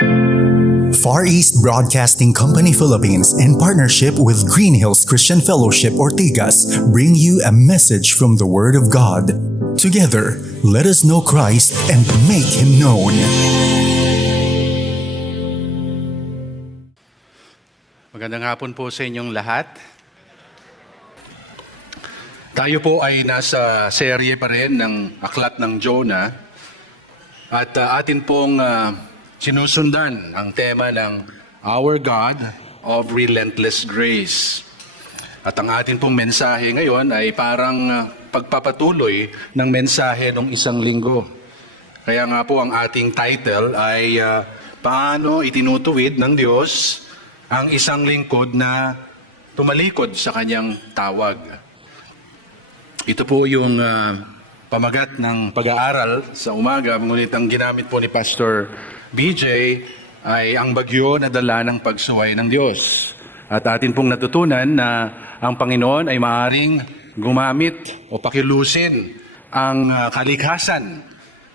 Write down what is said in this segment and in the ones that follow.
Far East Broadcasting Company Philippines, in partnership with Green Hills Christian Fellowship Ortigas, bring you a message from the Word of God. Together, let us know Christ and make Him known. Magandang hapon po sa inyong lahat. Tayo po ay nasa serye pa rin ng Aklat ng Jonah at atin pong sinusundan ang tema ng Our God of Relentless Grace. At ang atin pong mensahe ngayon ay parang pagpapatuloy ng mensahe ng isang linggo. Kaya nga po ang ating title ay Paano Itinutuwid ng Diyos ang isang lingkod na tumalikod sa kanyang tawag. Ito po yung pamagat ng pag-aaral sa umaga, ngunit ang ginamit po ni Pastor BJ ay ang bagyo na dala ng pagsuway ng Diyos. At atin pong natutunan na ang Panginoon ay maaaring gumamit o pakilusin ang kalikasan.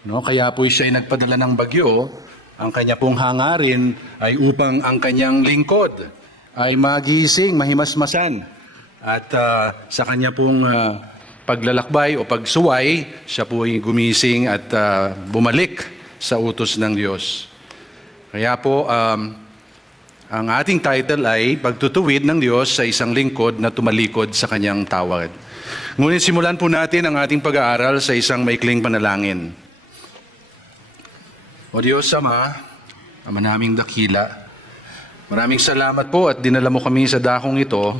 No? Kaya po siya ay nagpadala ng bagyo. Ang kanya pong hangarin ay upang ang kanyang lingkod ay magising, mahimasmasan. At sa kanya pong paglalakbay o pagsuway, siya po ay gumising at bumalik sa utos ng Diyos. Kaya po, ang ating title ay Pagtutuwid ng Diyos sa isang lingkod na tumalikod sa kanyang tawag. Ngunit simulan po natin ang ating pag-aaral sa isang maikling panalangin. O Diyos Ama, Ama naming dakila, maraming salamat po at dinala mo kami sa dakong ito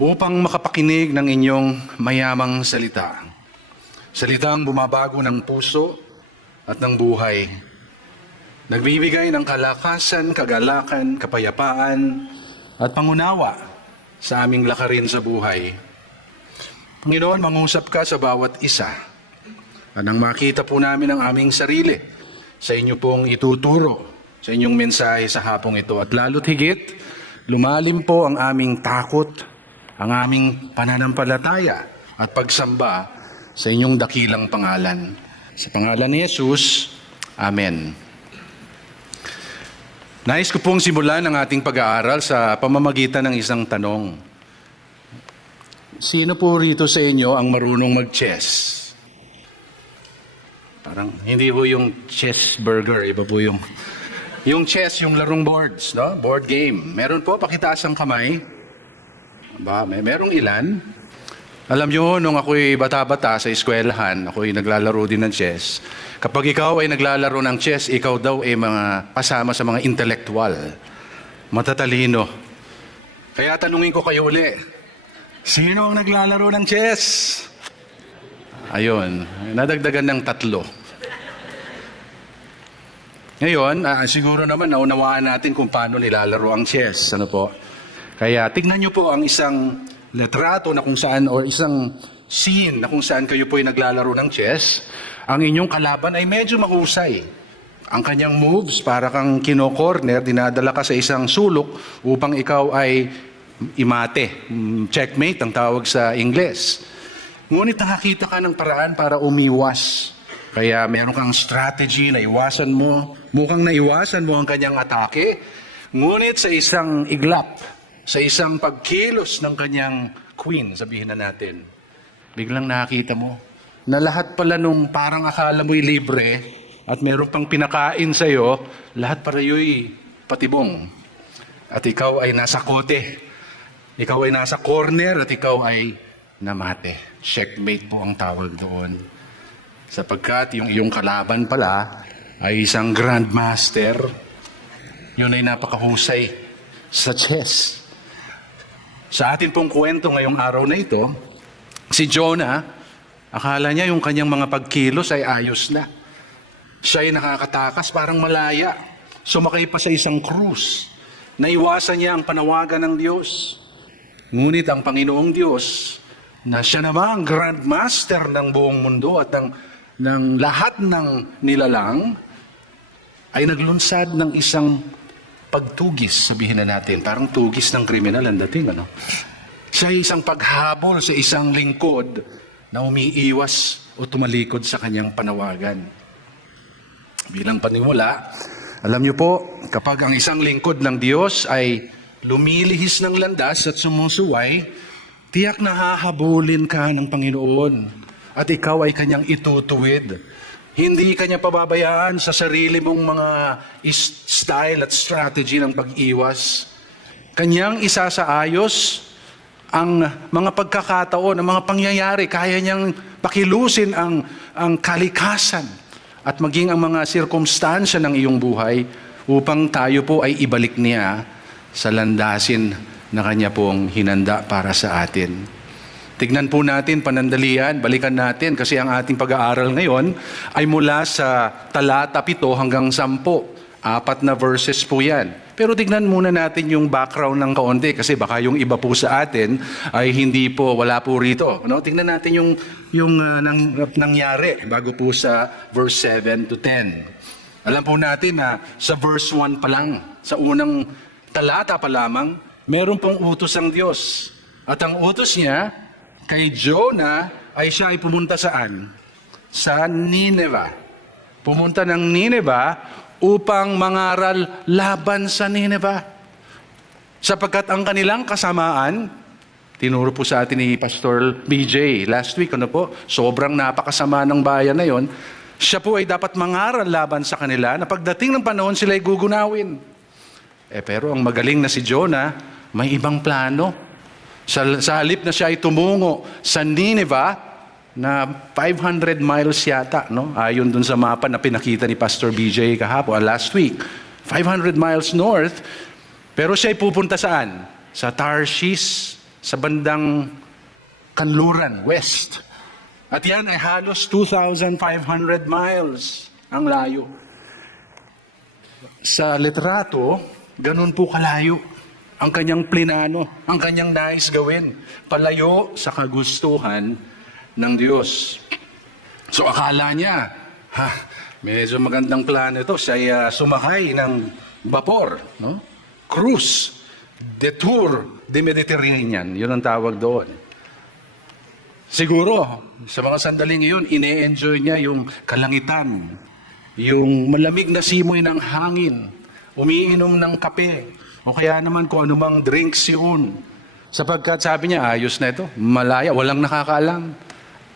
upang makapakinig ng inyong mayamang salita. Salitang bumabago ng puso at ng buhay. Nagbibigay ng kalakasan, kagalakan, kapayapaan at pangunawa sa aming lakarin sa buhay. Panginoon, mangusap ka sa bawat isa. At nang makita po namin ang aming sarili sa inyo pong ituturo, sa inyong mensahe sa hapong ito. At lalo't higit, lumalim po ang aming takot, ang aming pananampalataya at pagsamba sa inyong dakilang pangalan. Sa pangalan ni Jesus, Amen. Nais ko pong simulan ang ating pag-aaral sa pamamagitan ng isang tanong. Sino po rito sa inyo ang marunong mag-chess? Parang hindi po yung chess burger, iba po yung chess, yung larong boards, no? Board game. Meron po, pakitaas ang kamay. Merong ilan? Alam nyo, nung ako'y bata-bata sa eskwelahan, ako'y naglalaro din ng chess. Kapag ikaw ay naglalaro ng chess, ikaw daw ay mga kasama sa mga intelektual, matatalino. Kaya tanungin ko kayo uli, sino ang naglalaro ng chess? Ayun, nadagdagan ng 3. Ngayon, siguro naman naunawaan natin kung paano nilalaro ang chess. Ano po? Kaya tignan nyo po ang isang litrato na kung saan o isang scene na kung saan kayo po ay naglalaro ng chess. Ang inyong kalaban ay medyo mahusay. Ang kanyang moves, para kang kino-corner, dinadala ka sa isang sulok upang ikaw ay imate. Checkmate ang tawag sa Ingles. Ngunit nakakita ka ng paraan para umiwas. Kaya meron kang strategy na iwasan mo. Mukhang naiwasan mo ang kanyang atake. Ngunit sa isang iglap, sa isang pagkilos ng kanyang queen, sabihin na natin, biglang nakita mo na lahat pala nung parang akala mo'y libre at meron pang pinakain sa'yo, lahat para yo'y patibong. At ikaw ay nasa kote. Ikaw ay nasa corner at ikaw ay namate. Checkmate po ang tawag doon. Sapagkat yung iyong kalaban pala ay isang grandmaster. Yun ay napakahusay sa chess. Sa atin pong kwento ngayong araw na ito, si Jonah, akala niya yung kanyang mga pagkilos ay ayos na. Siya ay nakakatakas, parang malaya. Sumakay pa sa isang krus. Naiwasan niya ang panawagan ng Diyos. Ngunit ang Panginoong Diyos, na siya naman ang Grand Master ng buong mundo at ng lahat ng nilalang, ay naglunsad ng isang pagtugis, sabihin na natin. Parang tugis ng kriminal ang dating, ano? Sa isang paghabol sa isang lingkod na umiiwas o tumalikod sa kanyang panawagan. Bilang panimula, Alam niyo po, kapag ang isang lingkod ng Diyos ay lumilihis ng landas at sumusuway, tiyak na hahabulin ka ng Panginoon at ikaw ay kanyang itutuwid. Hindi kanya pababayaan sa sarili mong mga style at strategy ng pag-iwas. Kanyang isasaayos ang mga pagkakataon, ang mga pangyayari. Kaya niyang pakilusin ang kalikasan at maging ang mga sirkumstansya ng iyong buhay upang tayo po ay ibalik niya sa landasin na kanya pong hinanda para sa atin. Tignan po natin, panandalian, balikan natin kasi ang ating pag-aaral ngayon ay mula sa talata 7 hanggang 10. 4 na verses po yan. Pero tignan muna natin yung background ng kaunti kasi baka yung iba po sa atin ay hindi po, wala po rito. No? Tignan natin yung nangyari bago po sa verse 7 to 10. Alam po natin na sa verse 1 pa lang, sa unang talata pa lamang, meron pong utos ang Diyos. At ang utos niya kay Jonah ay siya ay pumunta saan? Sa Nineveh. Pumunta ng Nineveh upang mangaral laban sa Nineveh. Sapagkat ang kanilang kasamaan, tinuro po sa atin ni Pastor BJ last week, sobrang napakasama ng bayan na yon. Siya po ay dapat mangaral laban sa kanila na pagdating ng panahon sila ay gugunawin. Pero ang magaling na si Jonah, may ibang plano. Sa halip na siya ay tumungo sa Nineveh na 500 miles yata, no? Ayon dun sa mapa na pinakita ni Pastor BJ kahapon, last week. 500 miles north, pero siya ay pupunta saan? Sa Tarshish, sa bandang kanluran, west. At yan ay halos 2,500 miles ang layo. Sa litrato, ganun po kalayo ang kanyang plinano, ang kanyang nais gawin, palayo sa kagustuhan ng Diyos. So akala niya, medyo magandang plano ito, siya sumakay ng vapor, no? Cruise, detour de Mediterranean, yun ang tawag doon. Siguro, sa mga sandaling iyon, ine-enjoy niya yung kalangitan, yung malamig na simoy ng hangin, umiinom ng kape, o kaya naman kung anumang drinks yun. Sapagkat sabi niya, ayos na ito, malaya, walang nakakaalam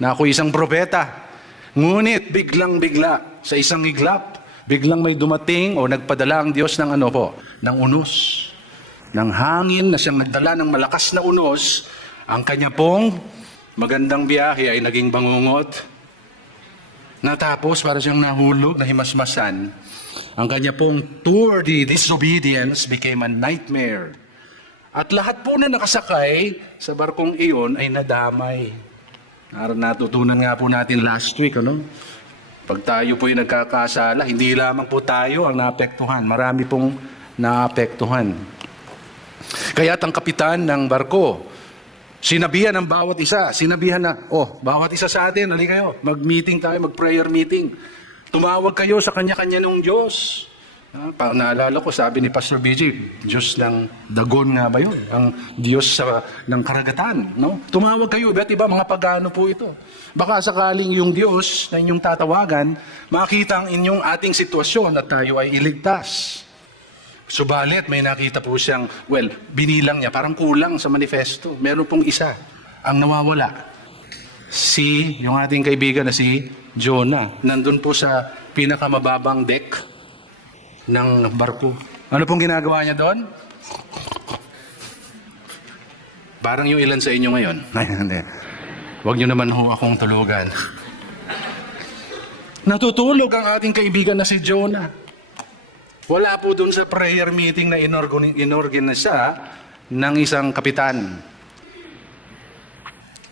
na ako isang propeta. Ngunit biglang-bigla, sa isang iglap, biglang may dumating o nagpadala ang Diyos ng ng unos. Ng hangin na siyang nagdala ng malakas na unos, ang kanya pong magandang biyahe ay naging bangungot. Natapos para siyang nahulog, nahimasmasan. Ang kanya pong tour de disobedience became a nightmare. At lahat po na nakasakay sa barkong iyon ay nadamay. Natutunan nga po natin last week, Pag tayo po yung nagkakasala, hindi lamang po tayo ang naapektuhan. Marami pong naapektuhan. Kaya't ang kapitan ng barko, sinabihan ng bawat isa, bawat isa sa atin, halika kayo, mag-meeting tayo, mag-prayer meeting. Tumawag kayo sa kanya-kanya ng Diyos. Naalala ko, sabi ni Pastor BJ, Diyos ng Dagon nga ba yun? Ang Diyos ng karagatan. No? Tumawag kayo, iba't iba mga pagano po ito. Baka sakaling yung Diyos na inyong tatawagan, makita ang inyong ating sitwasyon at tayo ay iligtas. Subalit, may nakita po siyang, binilang niya, parang kulang sa manifesto. Meron pong isa, ang nawawala. Yung ating kaibigan na si Jonah, nandun po sa pinakamababang deck ng barko. Ano pong ginagawa niya doon? Parang yung ilan sa inyo ngayon. Huwag niyo naman akong tulugan. Natutulog ang ating kaibigan na si Jonah. Wala po doon sa prayer meeting na inorganisa ng isang kapitan.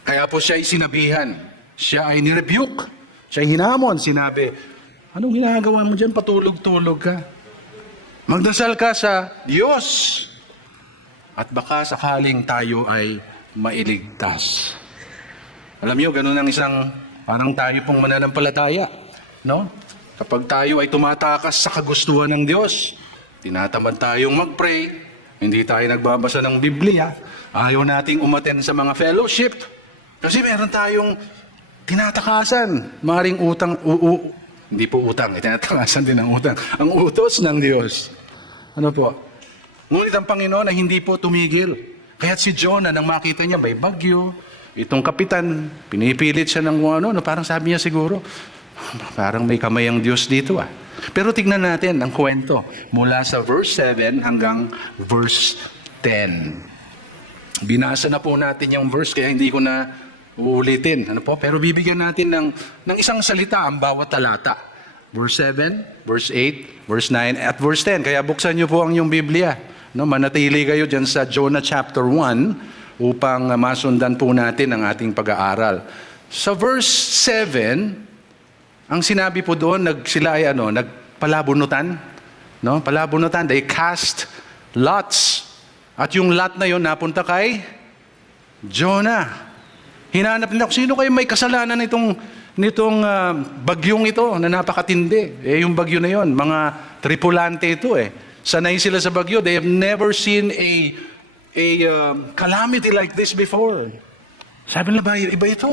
Kaya po siya ay sinabihan. Siya ay nirebuke. Siya ay hinamon. Sinabi, anong ginagawa mo dyan? Patulog-tulog ka. Magdasal ka sa Diyos. At baka sakaling tayo ay mailigtas. Alam niyo, ganun ang isang, parang tayo pong mananampalataya. No? Kapag tayo ay tumatakas sa kagustuhan ng Diyos, tinatamad tayong mag-pray, hindi tayo nagbabasa ng Biblia, ayaw nating umaten sa mga fellowship, kasi meron tayong tinatakasan, maring Hindi po utang, itinatakasan din ang utang. Ang utos ng Diyos. Ano po? Ngunit ang Panginoon ay hindi po tumigil. Kaya si Jonah, nang makita niya may bagyo, itong kapitan, pinipilit siya ng ano, parang sabi niya siguro, parang may kamay ang Diyos dito ah. Pero tignan natin ang kwento mula sa verse 7 hanggang verse 10. Binasa na po natin yung verse kaya hindi ko na uulitin. Ano po? Pero bibigyan natin ng isang salita ang bawat talata. Verse 7, verse 8, verse 9, at verse 10. Kaya buksan niyo po ang inyong Biblia. No, manatili kayo dyan sa Jonah chapter 1 upang masundan po natin ang ating pag-aaral. Sa verse 7, ang sinabi po doon, sila ay nagpalabunutan. No? Palabunutan, they cast lots. At yung lot na yon napunta kay Jonah. Hinanap nila, sino kayo may kasalanan nitong bagyong ito na napakatindi. Yung bagyo na yon, mga tripulante ito Sanay sila sa bagyo. They have never seen a calamity like this before. Sabi nila, iba ito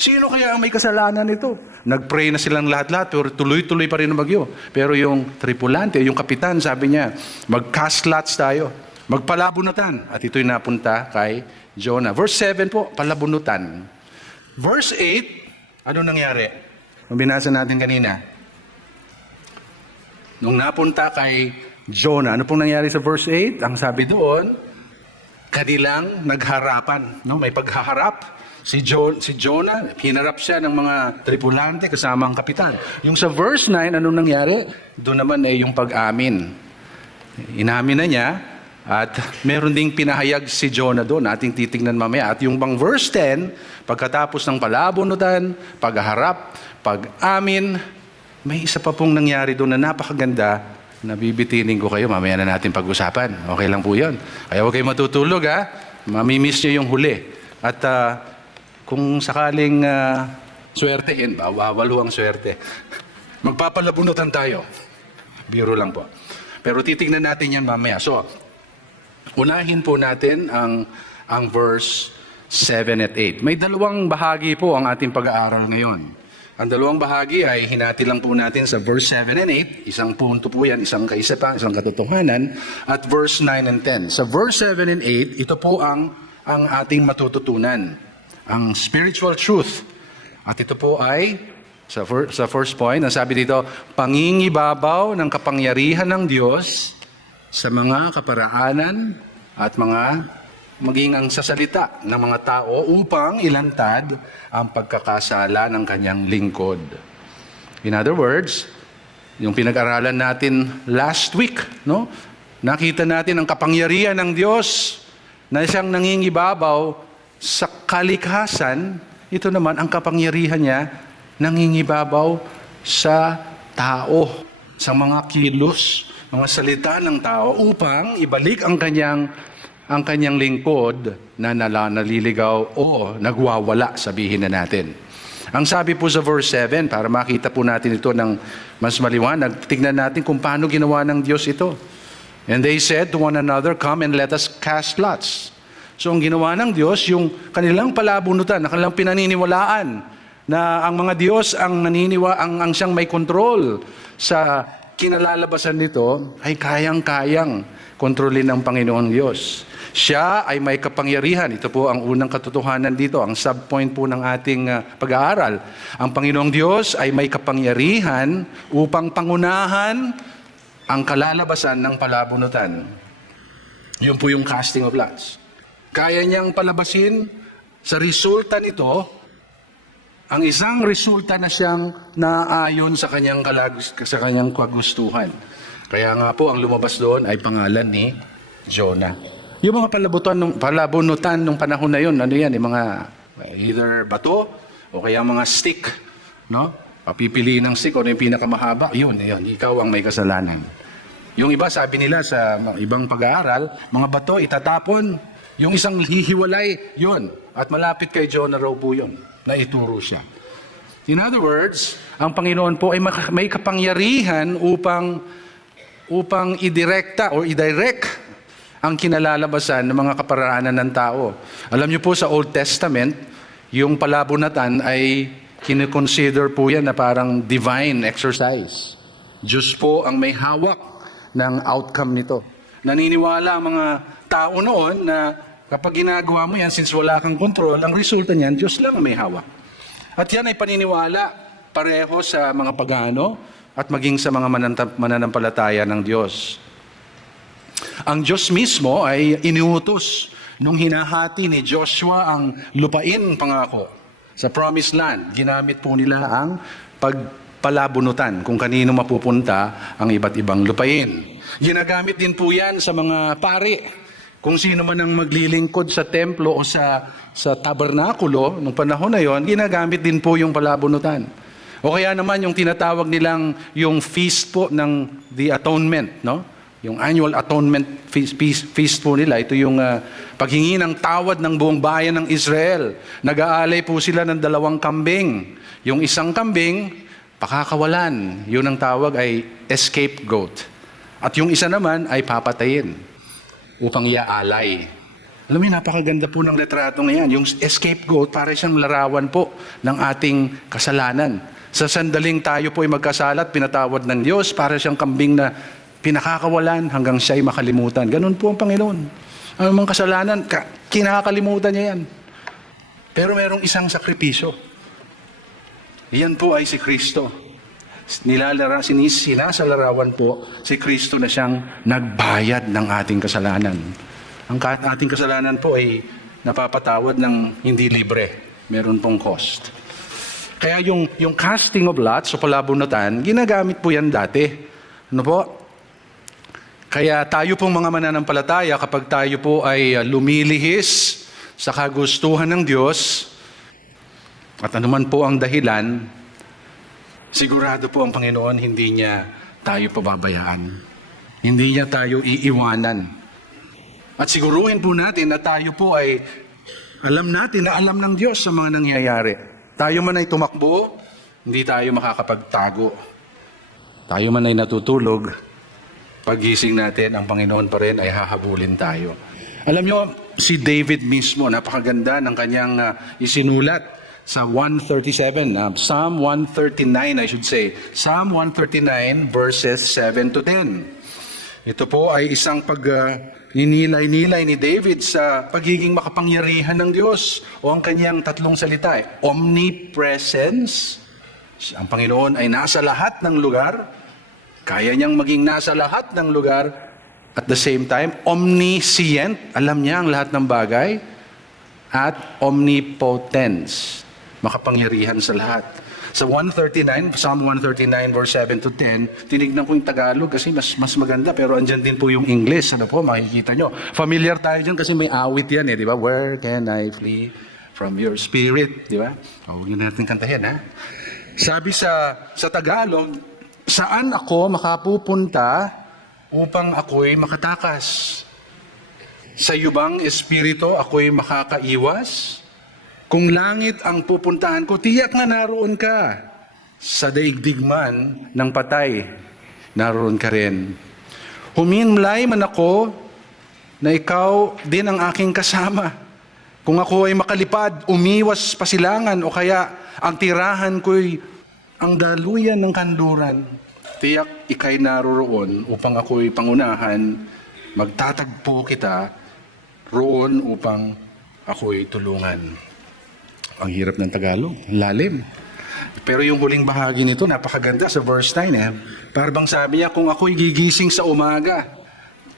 Sino kaya ang may kasalanan nito? Nag-pray na silang lahat-lahat, pero tuloy-tuloy pa rin ang bagyo. Pero yung tripulante, yung kapitan, sabi niya, mag-cast lots tayo. Magpalabunutan. At ito'y napunta kay Jonah. Verse 7 po, palabunutan. Verse 8, ano nangyari? Binasa natin kanina. Nung napunta kay Jonah, ano pong nangyari sa verse 8? Ang sabi doon, kanilang nagharapan. No? May paghaharap. Si Jonah, hinarap siya ng mga tripulante kasama ang kapitan. Yung sa verse 9, anong nangyari? Doon naman yung pag-amin. Inamin na niya, at meron ding pinahayag si Jonah doon, ating titignan mamaya. At yung bang verse 10, pagkatapos ng palabunutan, pagharap, pag-amin, may isa pa pong nangyari doon na napakaganda, na bibitinin ko kayo, mamaya na natin pag-usapan. Okay lang po yun. Kaya huwag kayo matutulog mamimiss nyo yung huli. At kung sakaling swertein, wawalo ang swerte. Magpapalabunutan tayo. Biro lang po. Pero titignan natin yan mamaya. So, unahin po natin ang verse 7 at 8. May dalawang bahagi po ang ating pag-aaral ngayon. Ang dalawang bahagi ay hinati lang po natin sa verse 7 and 8. Isang punto po yan, isang kaisipan, isang katotohanan. At verse 9 and 10. Sa verse 7 and 8, ito po ang ating matututunan. Ang spiritual truth. At ito po ay, sa first point, ang sabi dito, pangingibabaw ng kapangyarihan ng Diyos sa mga kaparaanan at maging ang sasalita ng mga tao upang ilantad ang pagkakasala ng kanyang lingkod. In other words, yung pinag-aralan natin last week, no? Nakita natin ang kapangyarihan ng Diyos na siyang nangingibabaw sa kalikhasan. Ito naman ang kapangyarihan niya nangingibabaw sa tao, sa mga kilos, mga salita ng tao upang ibalik ang kanyang lingkod na naliligaw o nagwawala, sabihin na natin. Ang sabi po sa verse 7, para makita po natin ito ng mas maliwanag, tignan natin kung paano ginawa ng Diyos ito. And they said to one another, come and let us cast lots. So ang ginawa ng Diyos, yung kanilang palabunutan, na kanilang pinaniniwalaan, na ang mga Diyos ang ang siyang may kontrol sa kinalalabasan nito, ay kayang-kayang kontrolin ng Panginoong Diyos. Siya ay may kapangyarihan. Ito po ang unang katotohanan dito, ang subpoint po ng ating pag-aaral. Ang Panginoong Diyos ay may kapangyarihan upang pangunahan ang kalalabasan ng palabunutan. Yun po yung casting of lots. Kaya niyang palabasin sa resulta nito, ang isang resulta na siyang naayon sa kanyang kagustuhan. Kaya nga po, ang lumabas doon ay pangalan ni Jonah. Yung mga palabunutan nung panahon na yun, ano yan, yung mga either bato o kaya mga stick, no? Papipiliin ng stick o yung pinakamahaba, yun, ikaw ang may kasalanan. Yung iba, sabi nila sa ibang pag-aaral, mga bato itatapon, yung isang hihiwalay, yun. At malapit kay Jonah raw po yun, na ituro siya. In other words, ang Panginoon po ay may kapangyarihan upang idirekta o idirect ang kinalalabasan ng mga kaparaanan ng tao. Alam niyo po sa Old Testament, yung palabunutan ay Kine-consider po yan na parang divine exercise. Diyos po ang may hawak ng outcome nito. Naniniwala ang mga tao noon na kapag ginagawa mo yan, since wala kang control, ang resulta niyan, Diyos lang ang may hawak. At yan ay paniniwala pareho sa mga pagano at maging sa mga mananampalataya ng Diyos. Ang Diyos mismo ay iniutos nung hinahati ni Joshua ang lupain pangako sa Promised Land. Ginamit po nila ang pagpalabunutan kung kanino mapupunta ang iba't ibang lupain. Ginagamit din po yan sa mga pari. Kung sino man ang maglilingkod sa templo o sa tabernakulo, nung panahon na yon, ginagamit din po yung palabunutan. O kaya naman yung tinatawag nilang yung feast po ng the atonement, no? Yung annual atonement feast po nila, ito yung paghingi ng tawad ng buong bayan ng Israel. Nag-aalay po sila ng 2 kambing. Yung isang kambing, pakakawalan. Yun ang tawag ay scapegoat. At yung isa naman ay papatayin upang iaalay. Alam mo, napakaganda po ng retratong yan. Yung scapegoat, para siyang larawan po ng ating kasalanan. Sa sandaling tayo po ay magkasalat, pinatawad ng Diyos, para siyang kambing na pinakakawalan hanggang siya ay makalimutan. Ganun po ang Panginoon. Ang mga kasalanan, kinakalimutan niya yan. Pero merong isang sakripisyo. Yan po ay si Kristo. Sinasalarawan po si Kristo na siyang nagbayad ng ating kasalanan. Ang ating kasalanan po ay napapatawad ng hindi libre. Meron pong cost. Kaya yung casting of lots o palabunutan, ginagamit po yan dati. Ano po? Kaya tayo pong mga mananampalataya, kapag tayo po ay lumilihis sa kagustuhan ng Diyos, at anuman po ang dahilan, sigurado po ang Panginoon hindi niya tayo pababayaan. Hindi niya tayo iiwanan. At siguruhin po natin na tayo po ay alam natin na alam ng Diyos sa mga nangyayari. Tayo man ay tumakbo, hindi tayo makakapagtago. Tayo man ay natutulog, paggising natin, ang Panginoon pa rin ay hahabulin tayo. Alam nyo, si David mismo, napakaganda ng kanyang isinulat sa 137, Psalm 139 I should say. Psalm 139 verses 7 to 10. Ito po ay isang ninilay-nilay ni David sa pagiging makapangyarihan ng Diyos o ang kanyang tatlong salita. Omnipresence, ang Panginoon ay nasa lahat ng lugar. Kaya niyang maging nasa lahat ng lugar at the same time, omniscient, alam niya ang lahat ng bagay, at omnipotence, makapangyarihan sa lahat. Sa 139, Psalm 139 verse 7 to 10, tinignan ko yung Tagalog kasi mas maganda, pero andyan din po yung English. Ano po, makikita nyo. Familiar tayo dyan kasi may awit yan di ba? Where can I flee from your spirit? Di ba? Huwag nyo natin kantahin, ha? Sabi sa Tagalog, saan ako makapupunta upang ako'y makatakas? Sa iyo bang espiritu ako'y makakaiwas? Kung langit ang pupuntahan ko, tiyak na naroon ka. Sa daigdig man ng patay, naroon ka rin. Huminlay man ako na ikaw din ang aking kasama. Kung ako ay makalipad, umiwas pasilangan o kaya ang tirahan ko'y ang daluyan ng kanluran, tiyak ikay naroroon upang ako'y pangunahan, magtatagpo kita roon upang ako'y tulungan. Ang hirap ng Tagalog, lalim. Pero yung huling bahagi nito, napakaganda sa verse 9. Parang sabi niya, kung ako'y gigising sa umaga,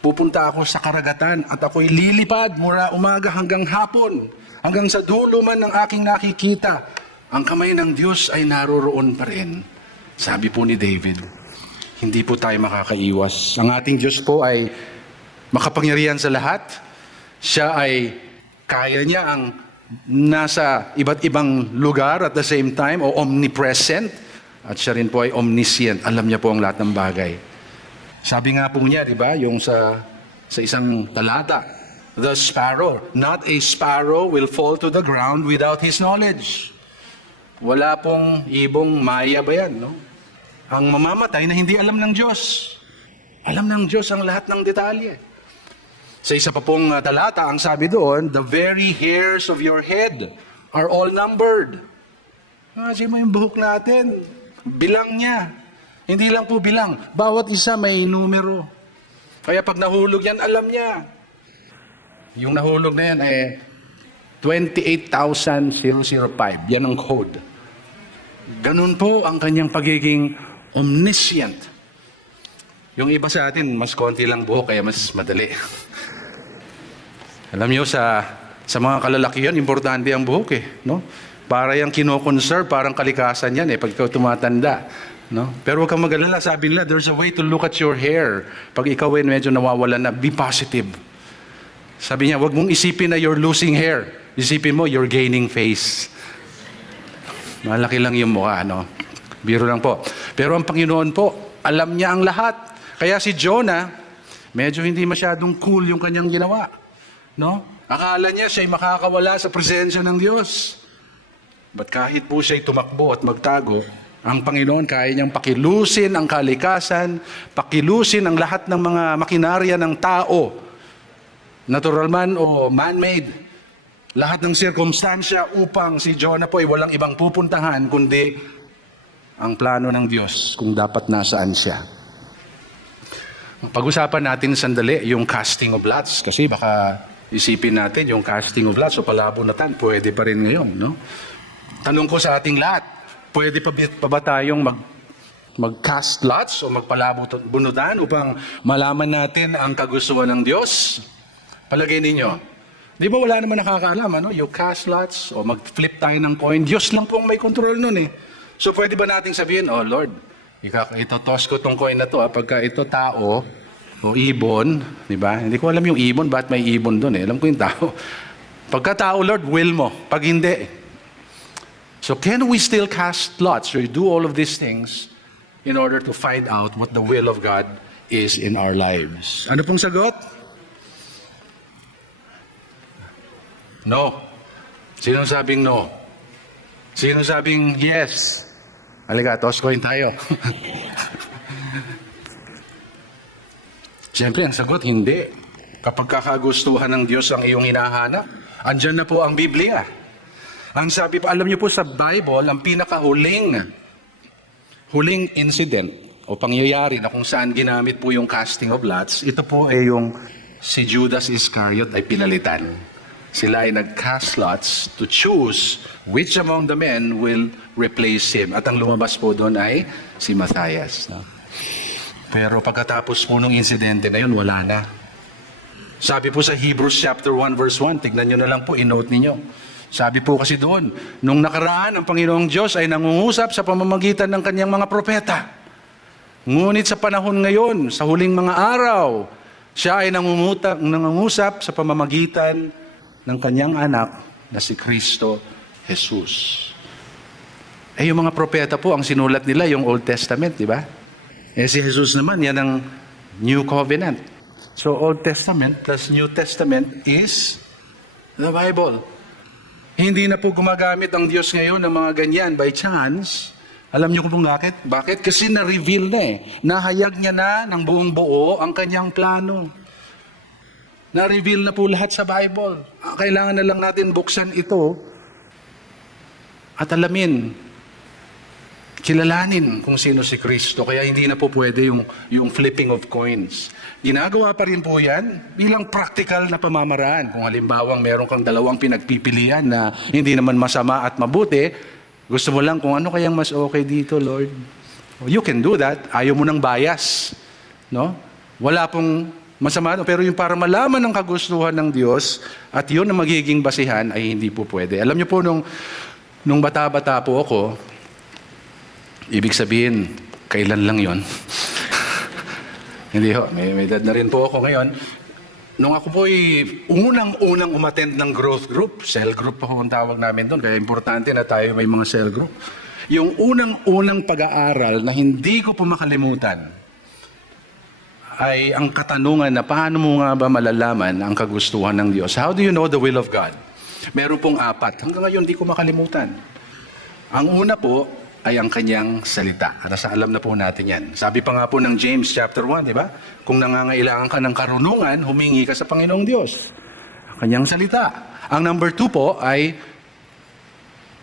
pupunta ako sa karagatan at ako'y lilipad mula umaga hanggang hapon, hanggang sa dulo man ng aking nakikita. Ang kamay ng Diyos ay naroroon pa rin. Sabi po ni David, hindi po tayo makakaiwas. Ang ating Diyos po ay makapangyarihan sa lahat. Siya ay kaya niya ang nasa iba't ibang lugar at the same time o omnipresent. At siya rin po ay omniscient. Alam niya po ang lahat ng bagay. Sabi nga po niya, di ba, yung sa isang talata, the sparrow, not a sparrow will fall to the ground without his knowledge. Wala pong ibong maya ba yan, no? Ang mamamatay na hindi alam ng Diyos. Alam ng Diyos ang lahat ng detalye. Sa isa pa pong talata, ang sabi doon, the very hairs of your head are all numbered. Kasi mo yung buhok natin. Bilang niya. Hindi lang po bilang. Bawat isa may numero. Kaya pag nahulog yan, alam niya. Yung nahulog na yan ay 28,005. Yan ang code. Ganun po ang kanyang pagiging omniscient. Yung iba sa atin, mas konti lang buhok, kaya mas madali. Alam niyo, sa mga kalalakihan, importante ang buhok eh. No? Para yung kinoconserve, parang kalikasan yan eh, pag ikaw tumatanda. No? Pero huwag kang mag-alala, sabi nila, there's a way to look at your hair. Pag ikaw ay medyo nawawala na, be positive. Sabi niya, huwag mong isipin na you're losing hair. Isipin mo, you're gaining face. Malaki lang yung mukha, no? Biro lang po. Pero ang Panginoon po, alam niya ang lahat. Kaya si Jonah, medyo hindi masyadong cool yung kanyang ginawa. No? Akala niya siya'y makakawala sa presensya ng Diyos. But kahit po siya'y tumakbo at magtago, ang Panginoon kaya niyang pakilusin ang kalikasan, pakilusin ang lahat ng mga makinarya ng tao, natural man o man-made, lahat ng sirkumstansya upang si Jonah po ay walang ibang pupuntahan kundi ang plano ng Diyos kung dapat nasaan siya. Pag-usapan natin sandali yung casting of lots kasi baka isipin natin yung casting of lots o palabunatan, pwede pa rin ngayon, no? Tanong ko sa ating lahat, pwede pa ba tayong mag-cast lots o magpalabunutan upang malaman natin ang kagustuhan ng Diyos? Palagay ninyo, di ba wala naman nakakaalam, ano? You cast lots o mag-flip tayo ng coin, Diyos lang po ang may control nun eh. So pwede ba nating sabihin, oh Lord, ito-toss ko tong coin na to, pagka ito tao o ibon, di ba? Hindi ko alam yung ibon, ba't may ibon doon eh. Alam ko yung tao. Pagka tao, Lord, will mo. Pag hindi, so can we still cast lots or do all of these things in order to find out what the will of God is in our lives? Ano pong sagot? No. Sino sabing no? Sino sabing yes? Halika, toss coin tayo. Siyempre, ang sagot, hindi. Kapag kakagustuhan ng Diyos ang iyong hinahanap, andyan na po ang Biblia. Ang sabi pa, alam niyo po sa Bible, ang pinakahuling incident o pangyayari na kung saan ginamit po yung casting of lots, ito po ay yung si Judas Iscariot ay pinalitan. Sila ay nag-cast lots to choose which among the men will replace him. At ang lumabas po doon ay si Matthias. No? Pero pagkatapos po nung insidente na yun, wala na. Sabi po sa Hebrews chapter 1 verse 1, tignan nyo na lang po, inote ninyo. Sabi po kasi doon, nung nakaraan, ang Panginoong Diyos ay nangungusap sa pamamagitan ng kanyang mga propeta. Ngunit sa panahon ngayon, sa huling mga araw, siya ay nangungusap sa pamamagitan ng kanyang anak na si Kristo Jesus. Eh yung mga propeta po, ang sinulat nila yung Old Testament, di ba? Eh si Jesus naman, yan ang New Covenant. So Old Testament plus New Testament is the Bible. Hindi na po gumagamit ang Diyos ngayon ng mga ganyan by chance. Alam niyo kung bakit? Bakit? Kasi na-reveal na eh. Nahayag niya na ng buong buo ang kanyang plano. Na-reveal na po lahat sa Bible. Kailangan na lang natin buksan ito at alamin, kilalanin kung sino si Kristo. Kaya hindi na po pwede yung flipping of coins. Ginagawa pa rin po yan bilang practical na pamamaraan. Kung halimbawang meron kang dalawang pinagpipilian na hindi naman masama at mabuti, gusto mo lang kung ano kayang mas okay dito, Lord. You can do that. Ayaw mo ng bias. No? Wala pong masama. Pero yung para malaman ang kagustuhan ng Diyos at yun ang magiging basihan ay hindi po pwede. Alam niyo po, nung bata-bata po ako, ibig sabihin, kailan lang yon? Hindi ho, may edad na rin po ako ngayon. Nung ako po ay unang-unang umattend ng growth group, cell group po ang tawag namin doon, kaya importante na tayo may mga cell group. Yung unang-unang pag-aaral na hindi ko po makalimutan ay ang katanungan na paano mo nga ba malalaman ang kagustuhan ng Diyos? How do you know the will of God? Meron pong 4. Hanggang ngayon, hindi ko makalimutan. Ang una po ay ang kanyang salita. At alam na po natin yan. Sabi pa nga po ng James chapter 1, di ba? Kung nangangailangan ka ng karunungan, humingi ka sa Panginoong Diyos. Ang kanyang salita. Ang number 2 po ay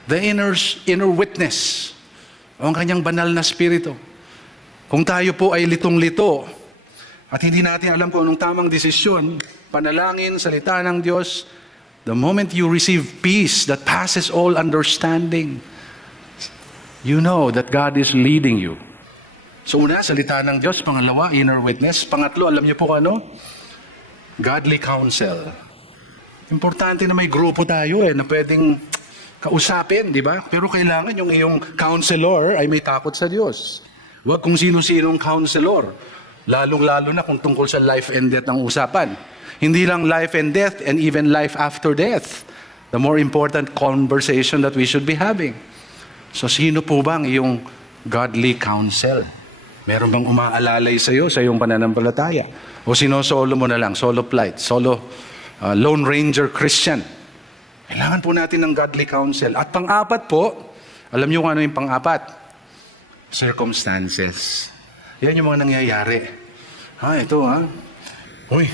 The inner witness, o ang kanyang banal na spirito. Kung tayo po ay litong-lito at hindi natin alam kung anong tamang desisyon, panalangin, salita ng Diyos, the moment you receive peace that passes all understanding, you know that God is leading you. So una, salita ng Diyos. Pangalawa, inner witness. Pangatlo, alam niyo po ano? Godly counsel. Importante na may grupo tayo na pwedeng kausapin, di ba? Pero kailangan yung iyong counselor ay may takot sa Diyos. Huwag kung sino-sinong counselor. Lalong-lalo na kung tungkol sa life and death ang usapan. Hindi lang life and death and even life after death. The more important conversation that we should be having. So sino po bang iyong godly counsel? Meron bang umaalalay sa iyo sa iyong pananampalataya? O sinosolo mo na lang, solo flight, Lone Ranger Christian? Kailangan po natin ng godly counsel. At pang-apat po, alam niyo kung ano yung pang-apat? Circumstances. Yan yung mga nangyayari. Ito. Uy,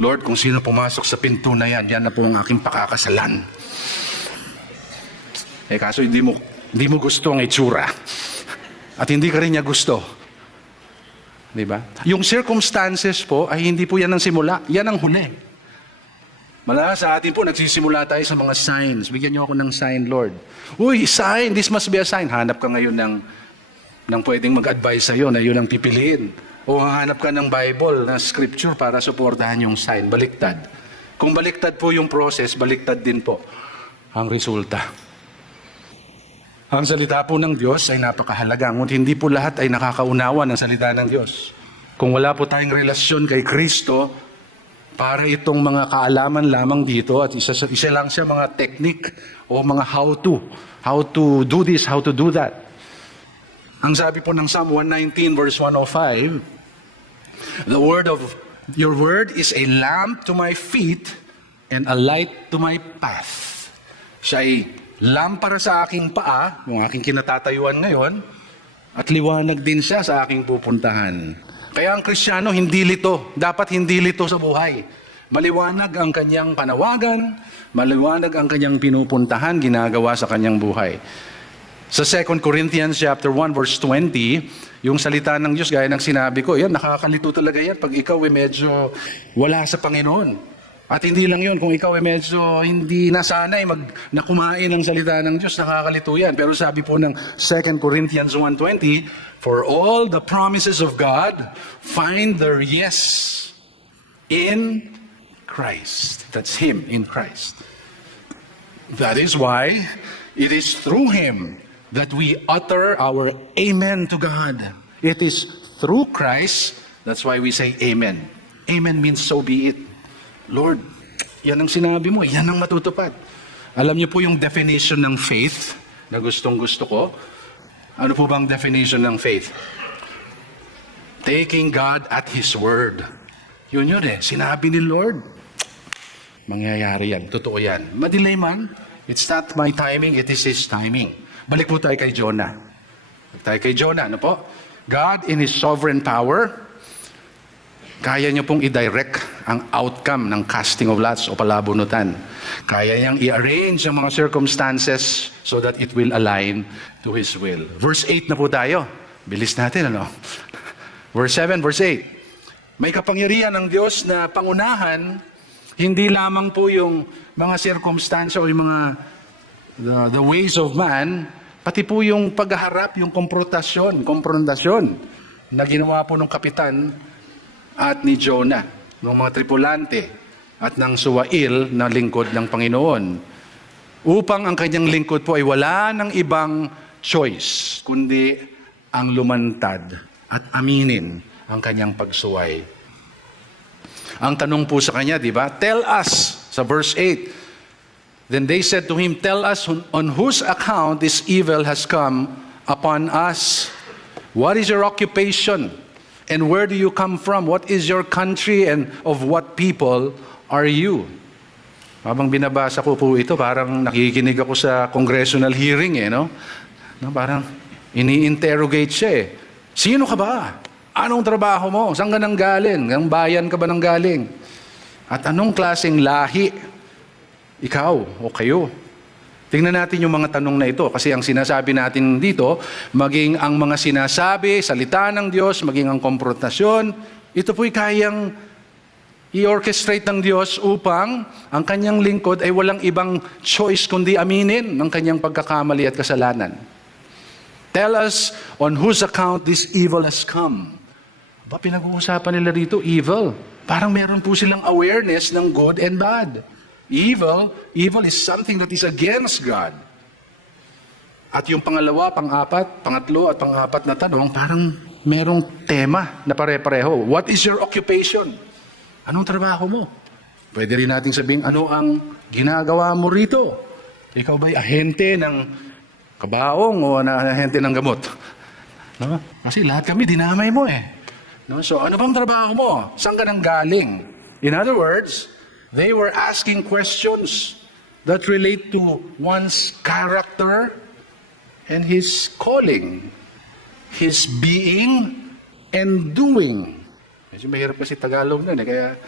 Lord, kung sino pumasok sa pinto na yan, yan na po ang aking pakakasalan. Kaso hindi mo gusto ang itsura. At hindi ka rin niya gusto. Di ba? Yung circumstances po, ay hindi po yan ang simula. Yan ang huli. Malakas sa atin po, nagsisimula tayo sa mga signs. Bigyan niyo ako ng sign, Lord. Uy, sign! This must be a sign. Hanap ka ngayon ng pwedeng mag-advise sa'yo na yun ang pipiliin. O hanap ka ng Bible na scripture para suportahan yung sign. Baliktad. Kung baliktad po yung process, baliktad din po ang resulta. Ang salita po ng Diyos ay napakahalaga. Ngunit hindi po lahat ay nakakaunawa ng salita ng Diyos. Kung wala po tayong relasyon kay Kristo, para itong mga kaalaman lamang dito at isa lang siya mga technique o mga how to do this, how to do that. Ang sabi po ng Psalm 119 verse 105, Your word is a lamp to my feet and a light to my path. Siya ay lampara sa aking paa, yung aking kinatatayuan ngayon, at liwanag din siya sa aking pupuntahan. Kaya ang Kristiyano hindi lito, dapat hindi lito sa buhay. Maliwanag ang kanyang panawagan, maliwanag ang kanyang pinupuntahan, ginagawa sa kanyang buhay. Sa 2 Corinthians chapter 1 verse 20, yung salita ng Diyos, gaya ng sinabi ko, yan, nakakalito talaga yan pag ikaw ay medyo wala sa Panginoon. At hindi lang yun, kung ikaw ay medyo hindi nasanay na kumain ng salita ng Diyos, nakakalito yan. Pero sabi po ng 2 Corinthians 1:20, For all the promises of God find their yes in Christ. That's Him, in Christ. That is why it is through Him that we utter our amen to God. It is through Christ, that's why we say amen. Amen means so be it. Lord, yan ang sinabi mo, yan ang matutupad. Alam niyo po yung definition ng faith na gustong-gusto ko? Ano po bang definition ng faith? Taking God at His word. Yun sinabi ni Lord. Mangyayari yan, totoo yan. Madelay man, it's not my timing, it is His timing. Balik po tayo kay Jonah. Ano po? God in His sovereign power, kaya niyo pong i-direct ang outcome ng casting of lots o palabunutan. Kaya niyang i-arrange ang mga circumstances so that it will align to His will. Verse 8 na po tayo. Bilis natin, Verse 7, verse 8. May kapangyarihan ng Diyos na pangunahan, hindi lamang po yung mga circumstances o yung mga the ways of man, pati po yung pagharap, yung konfrontasyon na ginawa po ng kapitan at ni Jonah, ng mga tripulante at ng suwail na lingkod ng Panginoon. Upang ang kanyang lingkod po ay wala ng ibang choice, kundi ang lumantad at aminin ang kanyang pagsuway. Ang tanong po sa kanya, di ba? Tell us, sa verse 8, Then they said to him, Tell us on whose account this evil has come upon us. What is your occupation? And where do you come from? What is your country and of what people are you? Habang binabasa ko po ito, parang nakikinig ako sa congressional hearing, Parang ini-interrogate siya, Sino ka ba? Anong trabaho mo? Saan ka nang galing? Ang bayan ka ba nang galing? At anong klaseng lahi ikaw o kayo? Tingnan natin yung mga tanong na ito kasi ang sinasabi natin dito, maging ang mga sinasabi, salita ng Diyos, maging ang konfrontasyon, ito po'y kayang i-orchestrate ng Diyos upang ang kanyang lingkod ay walang ibang choice kundi aminin ng kanyang pagkakamali at kasalanan. Tell us on whose account this evil has come. Ba, pinag-uusapan nila dito, evil. Parang meron po silang awareness ng good and bad. Evil is something that is against God. At yung pangalawa, pangatlo at pang-apat na tanong, parang merong tema na pare-pareho. What is your occupation? Anong trabaho mo? Pwede rin nating sabihin, ano ang ginagawa mo rito? Ikaw ba'y ahente ng kabaong o ahente ng gamot? No? Kasi lahat kami dinamay mo eh. No? So ano bang trabaho mo? Saan ka nang galing? In other words, they were asking questions that relate to one's character and his calling, his being and doing. Medyo mahirap kasi Tagalog nun eh, kaya,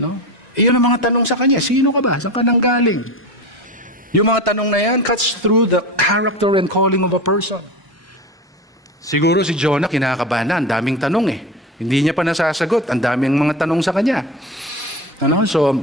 no? Iyon ang mga tanong sa kanya, sino ka ba? Saan ka nang galing? Yung mga tanong na yan cuts through the character and calling of a person. Siguro si Jonah kinakabahan na, ang daming tanong eh. Hindi niya pa nasasagot, ang daming mga tanong sa kanya. Ano? So,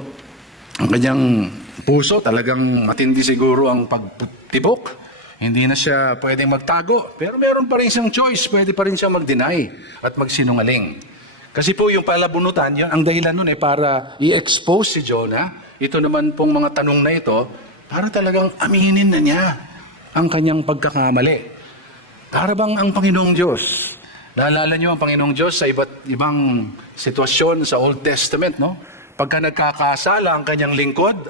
ang kanyang puso talagang matindi siguro ang pagtibok. Hindi na siya pwedeng magtago. Pero meron pa rin siyang choice. Pwede pa rin siya mag-deny at magsinungaling. Kasi po yung palabunutan, yun, ang dahilan nun para i-expose si Jonah. Ito naman pong mga tanong na ito, para talagang aminin na niya ang kanyang pagkakamali. Para bang ang Panginoong Diyos, naalala niyo ang Panginoong Diyos sa iba't ibang sitwasyon sa Old Testament, no? Pagka nagkakasala ang kanyang lingkod,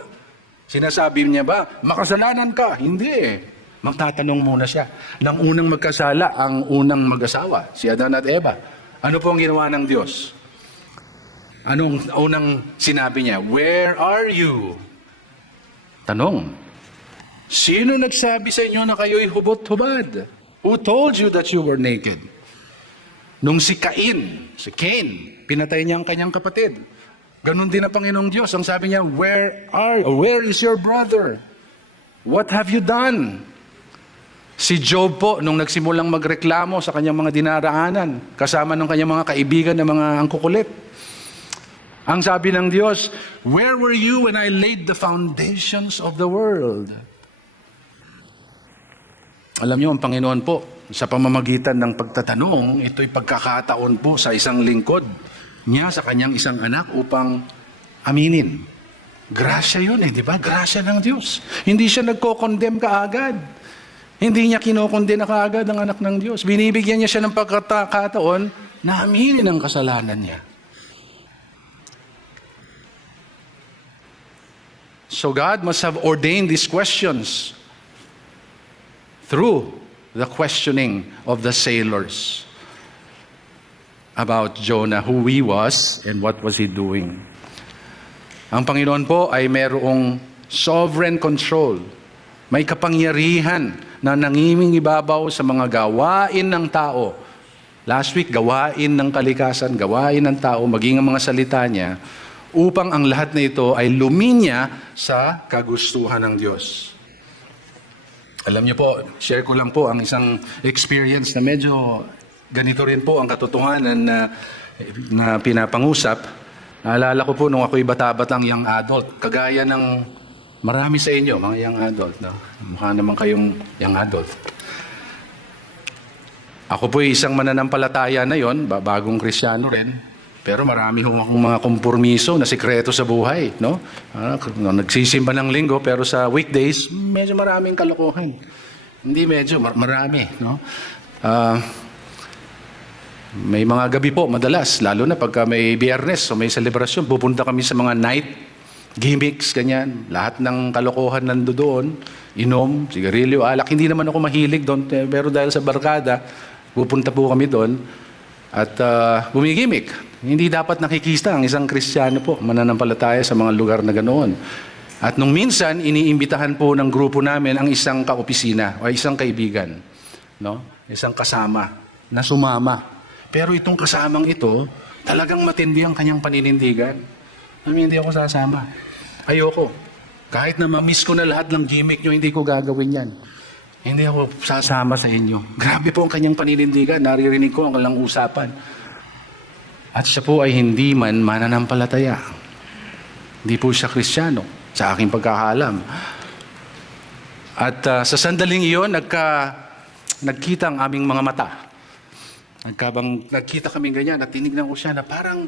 sinasabi niya ba, makasalanan ka? Hindi eh. Magtatanong muna siya. Nang unang magkasala, ang unang mag-asawa, si Adan at Eva. Ano po ang ginawa ng Diyos? Anong unang sinabi niya? Where are you? Tanong. Sino nagsabi sa inyo na kayo'y hubot-hubad? Who told you that you were naked? Nung si Cain, pinatay niya ang kanyang kapatid. Ganon din ang Panginoong Diyos. Ang sabi niya, where is your brother? What have you done? Si Job po, nung nagsimulang magreklamo sa kanyang mga dinaraanan, kasama ng kanyang mga kaibigan na mga angkukulit. Ang sabi ng Diyos, where were you when I laid the foundations of the world? Alam niyo, ang Panginoon po, sa pamamagitan ng pagtatanong, ito'y pagkakataon po sa isang lingkod niya sa kanyang isang anak upang aminin. Grasya yun eh, di ba? Grasya ng Diyos. Hindi siya nagko-condemn kaagad. Hindi niya kinokondena kaagad ang anak ng Diyos. Binibigyan niya siya ng pagkakataon na aminin ang kasalanan niya. So God must have ordained these questions through the questioning of the sailors about Jonah, who he was and what was he doing. Ang Panginoon po ay mayroong sovereign control. May kapangyarihan na nangiming ibabaw sa mga gawain ng tao. Last week, gawain ng kalikasan, gawain ng tao, maging ang mga salita niya, upang ang lahat na ito ay luminya sa kagustuhan ng Diyos. Alam niyo po, share ko lang po ang isang experience na medyo ganito rin po ang katotohanan na pinapangusap. Naalala ko po nung ako'y bata-batang young adult, kagaya ng marami sa inyo, mga young adult. No? Mukha naman kayong young adult. Ako po isang mananampalataya na yon, bagong Kristiyano rin. Pero marami akong mga kompromiso na sikreto sa buhay. No? Nagsisimba ng linggo, pero sa weekdays, medyo maraming kalokohan. Hindi medyo, marami. No? May mga gabi po, madalas, lalo na pagka may biyernes o may selebrasyon, pupunta kami sa mga night gimmicks, ganyan. Lahat ng kalokohan nandoon, inom, sigarilyo, alak. Hindi naman ako mahilig doon, pero dahil sa barkada, pupunta po kami doon at bumigimik. Hindi dapat nakikista ang isang Kristiyano po, mananampalataya sa mga lugar na ganoon. At nung minsan, iniimbitahan po ng grupo namin ang isang kaopisina o isang kaibigan, no? Isang kasama na sumama. Pero itong kasamang ito, talagang matindi ang kanyang paninindigan. Hindi ako sasama. Ayoko. Kahit na ma-miss ko na lahat ng gimmick nyo, hindi ko gagawin yan. Hindi ako sasama sa inyo. Grabe po ang kanyang paninindigan. Naririnig ko ang kanilang usapan. At siya po ay hindi man mananampalataya. Hindi po siya Kristiyano, sa aking pagkakaalam. At sa sandaling iyon, nagkita ang aming mga mata. Nagkita kami ganyan at tinignan ko siya na parang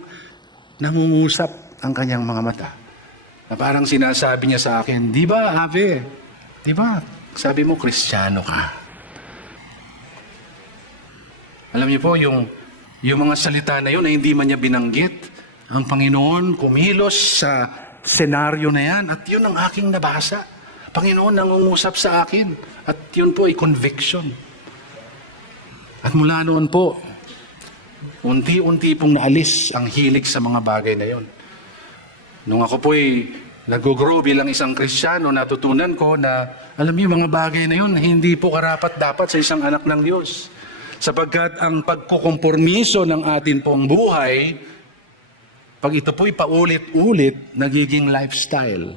nangungusap ang kanyang mga mata. Na parang sinasabi niya sa akin, di ba, Ave? Di ba? Sabi mo, Kristiyano ka. Alam niyo po, yung mga salita na yun na hindi man niya binanggit, ang Panginoon kumilos sa senaryo na yan at yun ang aking nabasa. Panginoon nangungusap sa akin at yun po ay conviction. At mula noon po, unti-unti pong naalis ang hilig sa mga bagay na yun. Nung ako po'y nag-grow bilang isang Kristiyano, natutunan ko na, alam niyo, mga bagay na yun, hindi po karapat-dapat sa isang anak ng Diyos. Sapagkat ang pagkukompormiso ng atin pong buhay, pag ito po'y paulit-ulit, nagiging lifestyle.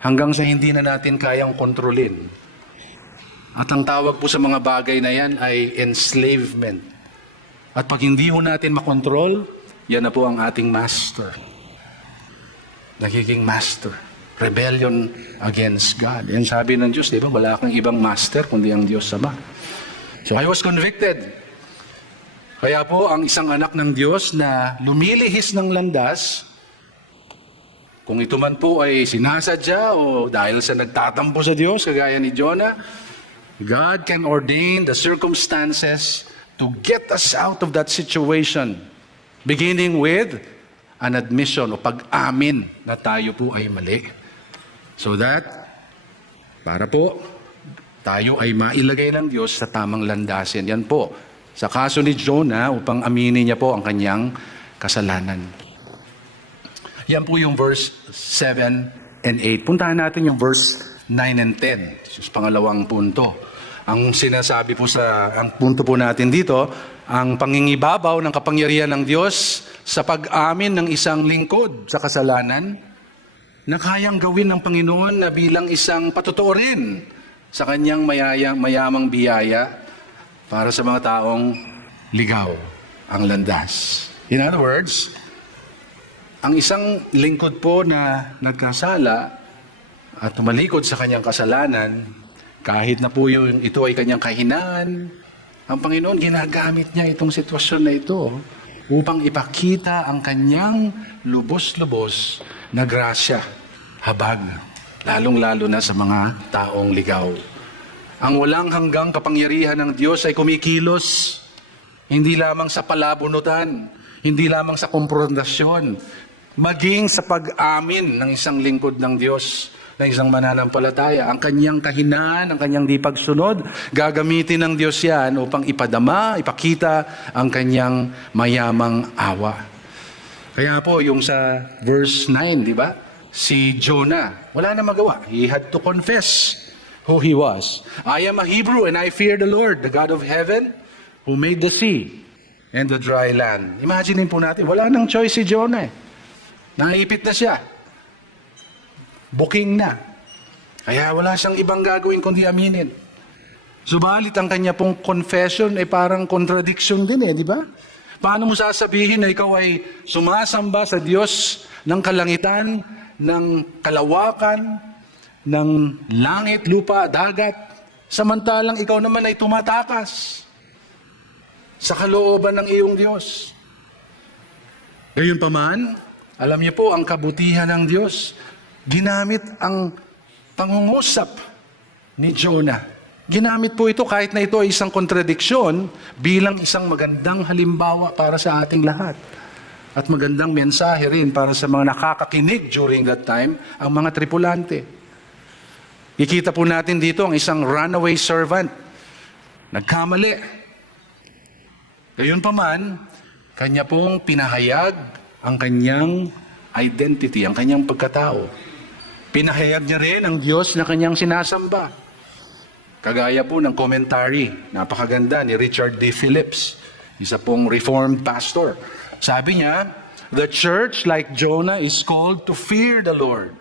Hanggang sa hindi na natin kayang kontrolin. At ang tawag po sa mga bagay na yan ay enslavement. At pag hindi ho natin makontrol, yan na po ang ating master. Nagiging master. Rebellion against God. Yan sabi ng Diyos, di ba? Wala kang ibang master kundi ang Diyos Ama. So I was convicted. Kaya po, ang isang anak ng Diyos na lumilihis ng landas, kung ito man po ay sinasadya o dahil sa nagtatampo sa Diyos, kagaya ni Jonah, God can ordain the circumstances to get us out of that situation. Beginning with an admission o pag-amin na tayo po ay mali. So that, para po, tayo ay mailagay ng Diyos sa tamang landasin. Yan po, sa kaso ni Jonah, upang aminin niya po ang kanyang kasalanan. Yan po yung verse 7 and 8. Puntahan natin yung verse 9 and 10. Yung pangalawang punto. Ang sinasabi po ang punto po natin dito, ang pangingibabaw ng kapangyarihan ng Diyos sa pag-amin ng isang lingkod sa kasalanan na kayang gawin ng Panginoon na bilang isang patuturin sa kanyang mayamang biyaya para sa mga taong ligaw ang landas. In other words, ang isang lingkod po na nagkasala at tumalikod sa kanyang kasalanan, kahit na po ito ay kanyang kahinaan, ang Panginoon ginagamit niya itong sitwasyon na ito upang ipakita ang kanyang lubos-lubos na grasya, habag, lalong-lalo na sa mga taong ligaw. Ang walang hanggang kapangyarihan ng Diyos ay kumikilos, hindi lamang sa palabunutan, hindi lamang sa komprontasyon, maging sa pag-amin ng isang lingkod ng Diyos, ng isang mananampalataya. Ang kanyang kahinaan, ang kanyang di pagsunod, gagamitin ng Diyos yan upang ipadama, ipakita ang kanyang mayamang awa. Kaya po, yung sa verse 9, di ba? Si Jonah, wala na magawa. He had to confess who he was. I am a Hebrew and I fear the Lord, the God of heaven, who made the sea and the dry land. Imagine po natin, wala nang choice si Jonah. Naipit na siya. Booking na. Kaya wala siyang ibang gagawin kundi aminin. Subalit ang kanya pong confession ay parang contradiction din di ba? Paano mo sasabihin na ikaw ay sumasamba sa Diyos ng kalangitan, ng kalawakan, ng langit, lupa, dagat, samantalang ikaw naman ay tumatakas sa kalooban ng iyong Diyos? Gayunpaman, alam niyo po, ang kabutihan ng Diyos, ginamit ang pangungusap ni Jonah. Ginamit po ito kahit na ito ay isang kontradiksyon bilang isang magandang halimbawa para sa ating lahat. At magandang mensahe rin para sa mga nakakakinig during that time, ang mga tripulante. Ikita po natin dito ang isang runaway servant. Nagkamali. Gayunpaman, kanya pong pinahayag ang kanyang identity, ang kanyang pagkatao. Pinahayag niya rin ang Diyos na kanyang sinasamba. Kagaya po ng commentary, napakaganda ni Richard D. Phillips, isa pong Reformed pastor. Sabi niya, the church, like Jonah, is called to fear the Lord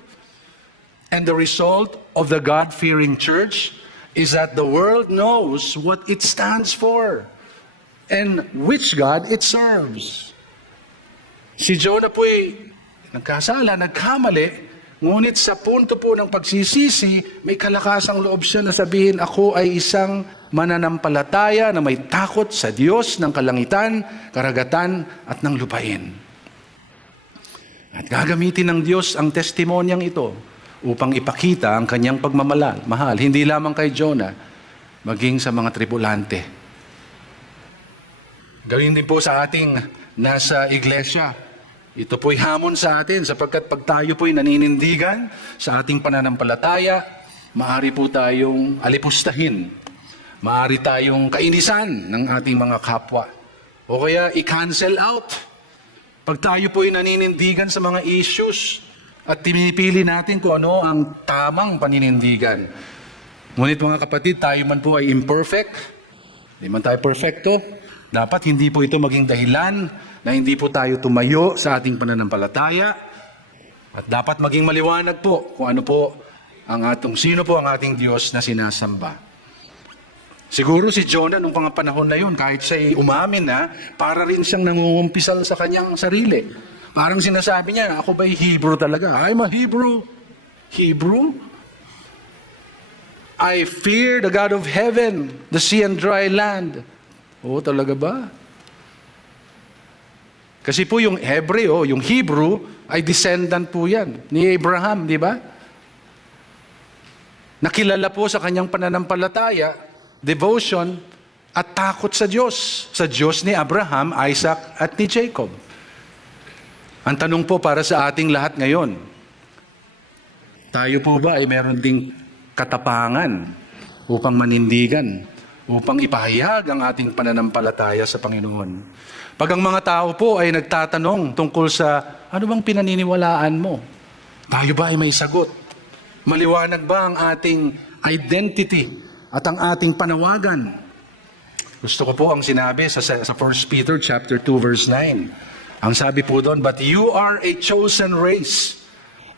And the result of the God-fearing church is that the world knows what it stands for and which God it serves. Si Jonah po'y nagkasala, nagkamali, ngunit sa punto po ng pagsisisi, may kalakasang loob siya na sabihin, ako ay isang mananampalataya na may takot sa Diyos ng kalangitan, karagatan at ng lupain. At gagamitin ng Diyos ang testimonyang ito upang ipakita ang kanyang pagmamahal, hindi lamang kay Jonah, maging sa mga tripulante. Gawin din po sa ating nasa iglesia. Ito po'y hamon sa atin sapagkat pag tayo po'y naninindigan sa ating pananampalataya, maaari po tayong alipustahin. Maaari tayong kainisan ng ating mga kapwa. O kaya i-cancel out. Pag tayo po'y naninindigan sa mga issues at pinipili natin kung ano ang tamang paninindigan. Ngunit mga kapatid, tayo man po ay imperfect. Hindi man tayo perfecto. Dapat hindi po ito maging dahilan na hindi po tayo tumayo sa ating pananampalataya at dapat maging maliwanag po kung ano po sino po ang ating Diyos na sinasamba. Siguro si Jonah nung mga panahon na yun, kahit siya'y umamin na, para rin siyang nangungumpisal sa kanyang sarili. Parang sinasabi niya, ako ba'y Hebrew talaga? I'm a Hebrew. Hebrew? I fear the God of heaven, the sea and dry land. Oo, talaga ba? Kasi po yung Hebreo, yung Hebrew, ay descendant po yan ni Abraham, di ba? Nakilala po sa kanyang pananampalataya, devotion, at takot sa Diyos ni Abraham, Isaac, at ni Jacob. Ang tanong po para sa ating lahat ngayon, tayo po ba ay meron ding katapangan upang manindigan, upang ipahayag ang ating pananampalataya sa Panginoon? Pag ang mga tao po ay nagtatanong tungkol sa ano bang pinaniniwalaan mo, tayo ba ay may sagot? Maliwanag ba ang ating identity at ang ating panawagan? Gusto ko po ang sinabi sa 1 Peter chapter 2 verse 9. Ang sabi po doon, but you are a chosen race,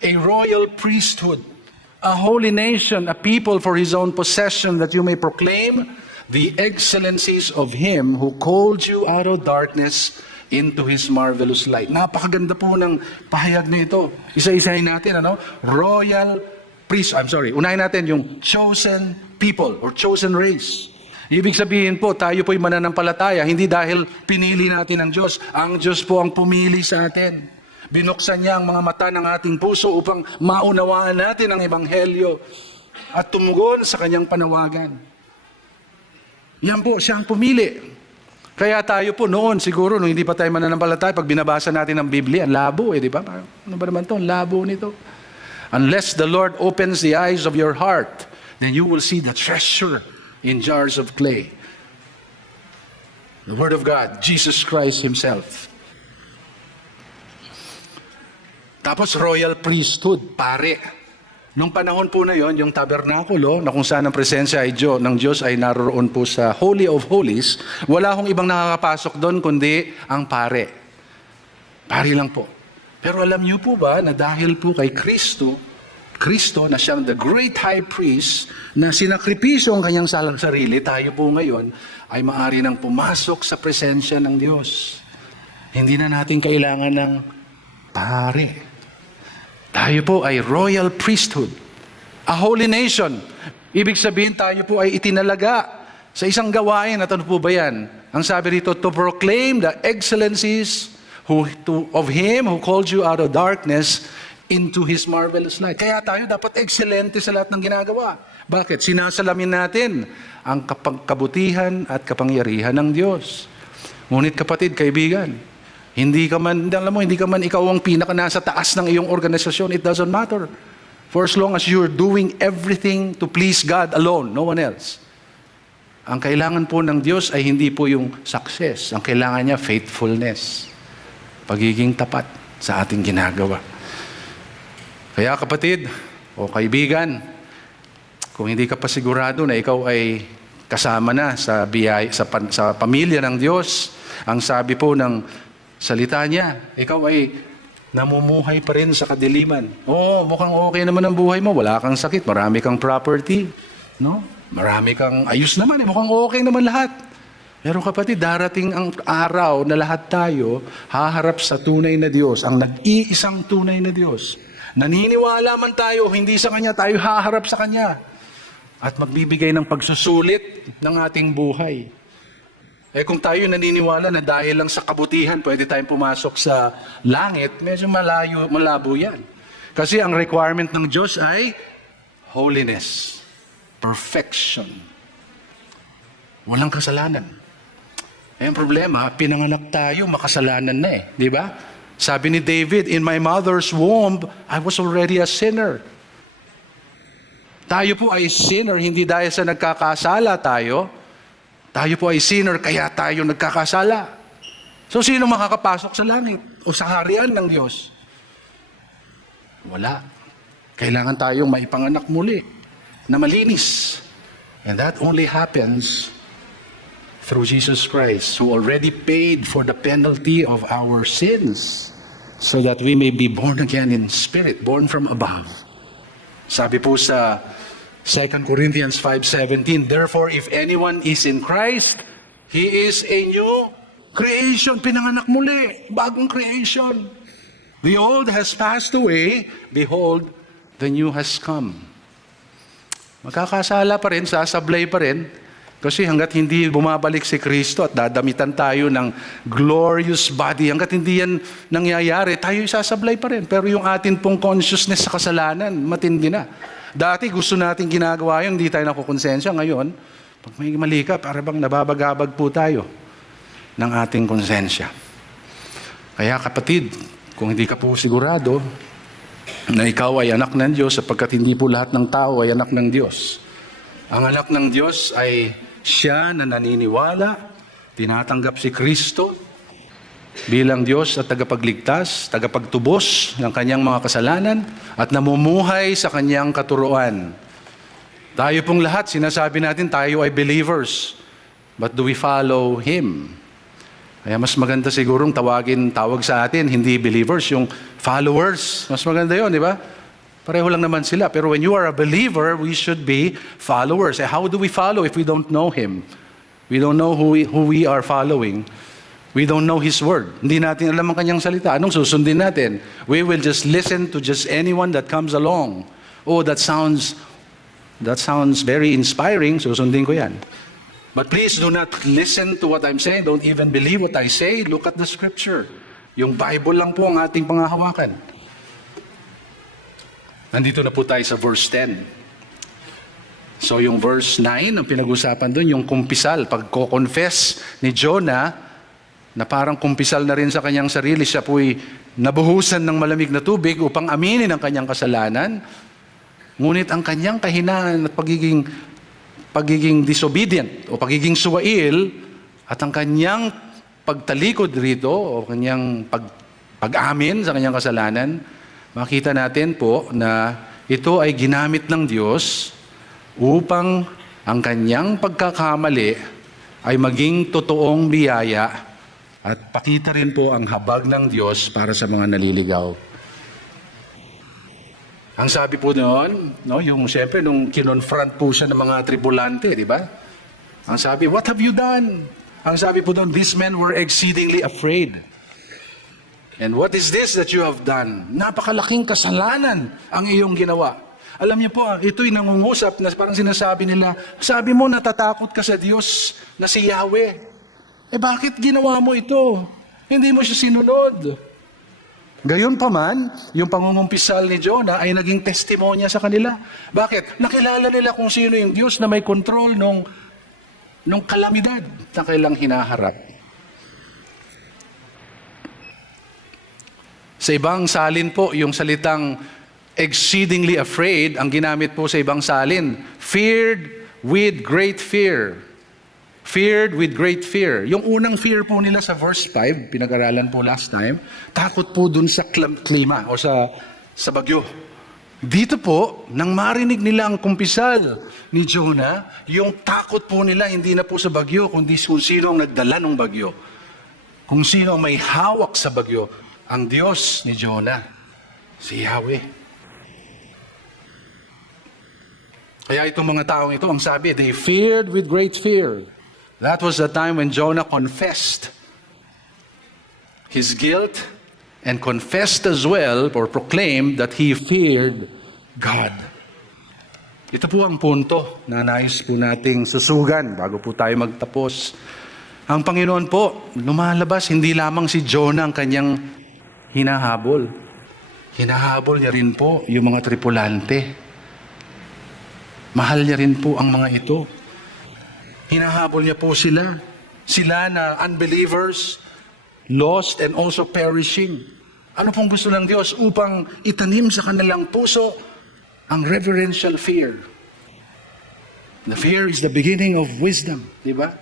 a royal priesthood, a holy nation, a people for His own possession, that you may proclaim the excellencies of Him who called you out of darkness into His marvelous light. Napakaganda po ng pahayag na ito. Isa-isahin natin, unahin natin yung chosen people or chosen race. Ibig sabihin po, tayo po'y mananampalataya, hindi dahil pinili natin ang Diyos. Ang Diyos po ang pumili sa atin. Binuksan niya ang mga mata ng ating puso upang maunawaan natin ang Ebanghelyo at tumugon sa kanyang panawagan. Yan po, siya ang pumili. Kaya tayo po noon, siguro, nung hindi pa tayo mananampalataya, pag binabasa natin ang Biblia, ang labo di ba? Ano ba naman ito? Ang labo nito. Unless the Lord opens the eyes of your heart, then you will see the treasure in jars of clay. The Word of God, Jesus Christ Himself. Tapos royal priesthood, pare. Nung panahon po na yon, yung tabernakulo, na kung saan ang presensya ng Diyos ay naroon po sa Holy of Holies, wala akong ibang nakakapasok doon kundi ang pare. Pare lang po. Pero alam niyo po ba na dahil po kay Kristo na siyang the great high priest, na sinakripisyo ang kanyang sarili, tayo po ngayon ay maaari nang pumasok sa presensya ng Diyos. Hindi na natin kailangan ng pare. Tayo po ay royal priesthood, a holy nation. Ibig sabihin tayo po ay itinalaga sa isang gawain. At ano po ba yan? Ang sabi rito, to proclaim the excellencies of Him who called you out of darkness into His marvelous light. Kaya tayo dapat excelente sa lahat ng ginagawa. Bakit? Sinasalamin natin ang kabutihan at kapangyarihan ng Diyos. Ngunit kapatid, kaibigan, hindi ka man ikaw ang pinaka nasa taas ng iyong organisasyon, it doesn't matter. For as long as you're doing everything to please God alone, no one else. Ang kailangan po ng Diyos ay hindi po yung success. Ang kailangan niya, faithfulness. Pagiging tapat sa ating ginagawa. Kaya kapatid o kaibigan, kung hindi ka pa sigurado na ikaw ay kasama na sa pamilya ng Diyos, ang sabi po ng salita niya, ikaw ay namumuhay pa rin sa kadiliman. Oo, mukhang okay naman ang buhay mo. Wala kang sakit, marami kang property. No? Marami kang ayos naman. Mukhang okay naman lahat. Pero kapatid, darating ang araw na lahat tayo haharap sa tunay na Diyos, ang nag-iisang tunay na Diyos. Naniniwala man tayo, hindi sa Kanya, tayo haharap sa Kanya. At magbibigay ng pagsusulit ng ating buhay. Kung tayo naniniwala na dahil lang sa kabutihan, pwede tayong pumasok sa langit, medyo malabo yan. Kasi ang requirement ng Diyos ay holiness, perfection. Walang kasalanan. Ang problema, pinanganak tayo, makasalanan na di ba? Sabi ni David, in my mother's womb, I was already a sinner. Tayo po ay sinner, hindi dahil sa nagkakasala tayo. Tayo po ay sinner, kaya tayo nagkakasala. So, sino makakapasok sa langit o sa harian ng Diyos? Wala. Kailangan tayong maipanganak muli na malinis. And that only happens through Jesus Christ, who already paid for the penalty of our sins so that we may be born again in spirit, born from above. Sabi po sa 2 Corinthians 5:17, therefore, if anyone is in Christ, he is a new creation. Pinanganak muli, bagong creation. The old has passed away, behold, the new has come. Magkakasala pa rin, sasablay pa rin, kasi hanggat hindi bumabalik si Kristo at dadamitan tayo ng glorious body, hanggat hindi yan nangyayari, tayo sasablay pa rin. Pero yung atin pong consciousness sa kasalanan, matindi na. Dati gusto natin ginagawa yun, hindi tayo nakukonsensya. Ngayon, pag may mali ka, para bang nababagabag po tayo ng ating konsensya. Kaya kapatid, kung hindi ka po sigurado na ikaw ay anak ng Diyos, sapagkat hindi po lahat ng tao ay anak ng Diyos. Ang anak ng Diyos ay siya na naniniwala, tinatanggap si Kristo bilang Diyos at tagapagligtas, tagapagtubos ng kanyang mga kasalanan at namumuhay sa kanyang katuruan. Tayo pong lahat, sinasabi natin tayo ay believers. But do we follow Him? Kaya mas maganda sigurong tawag sa atin, hindi believers, yung followers. Mas maganda yun, di ba? Pareho lang naman sila. Pero when you are a believer, we should be followers. How do we follow if we don't know Him? We don't know who we are following. We don't know His Word. Hindi natin alam ang Kanyang salita. Anong susundin natin? We will just listen to just anyone that comes along. Oh, that sounds very inspiring. Susundin ko yan. But please do not listen to what I'm saying. Don't even believe what I say. Look at the Scripture. Yung Bible lang po ang ating pangahawakan. Nandito na po tayo sa verse 10. So yung verse 9, ang pinag-usapan doon, yung kumpisal, pagko-confess ni Jonah, na parang kumpisal na rin sa kanyang sarili, siya po'y nabuhusan ng malamig na tubig upang aminin ang kanyang kasalanan. Ngunit ang kanyang kahinaan at pagiging disobedient o pagiging suwail at ang kanyang pagtalikod rito o kanyang pag-amin sa kanyang kasalanan, makita natin po na ito ay ginamit ng Diyos upang ang kanyang pagkakamali ay maging totoong biyaya at pakita rin po ang habag ng Diyos para sa mga naliligaw. Ang sabi po noon, yung siyempre nung kinonfront po siya ng mga tribulante, di ba? Ang sabi, what have you done? Ang sabi po doon, these men were exceedingly afraid. And what is this that you have done? Napakalaking kasalanan ang iyong ginawa. Alam niyo po, ito'y nangungusap na parang sinasabi nila, sabi mo natatakot ka sa Diyos na si Yahweh. Bakit ginawa mo ito? Hindi mo siya sinunod. Gayon pa man, yung pangungumpisal ni Jonah ay naging testimonya sa kanila. Bakit? Nakilala nila kung sino yung Diyos na may kontrol nung kalamidad na kailang hinaharap. Sa ibang salin po, yung salitang exceedingly afraid, ang ginamit po sa ibang salin, feared with great fear. Feared with great fear. Yung unang fear po nila sa verse 5, pinag-aralan po last time, takot po dun sa klima o sa bagyo. Dito po, nang marinig nila ang kumpisal ni Jonah, yung takot po nila hindi na po sa bagyo, kundi kung sino ang nagdala ng bagyo. Kung sino ang may hawak sa bagyo. ang Diyos ni Jonah, si Yahweh. Kaya itong mga taong ito, ang sabi, they feared with great fear. That was the time when Jonah confessed his guilt and confessed as well, or proclaimed that he feared God. Ito po ang punto na nais po nating susugan bago po tayo magtapos. Ang Panginoon po, lumalabas, hindi lamang si Jonah ang kanyang hinahabol. Hinahabol niya rin po yung mga tripulante. Mahal niya rin po ang mga ito. Hinahabol niya po sila. Sila na unbelievers, lost and also perishing. Ano pong gusto ng Diyos? Upang itanim sa kanilang puso ang reverential fear. The fear is the beginning of wisdom, di ba?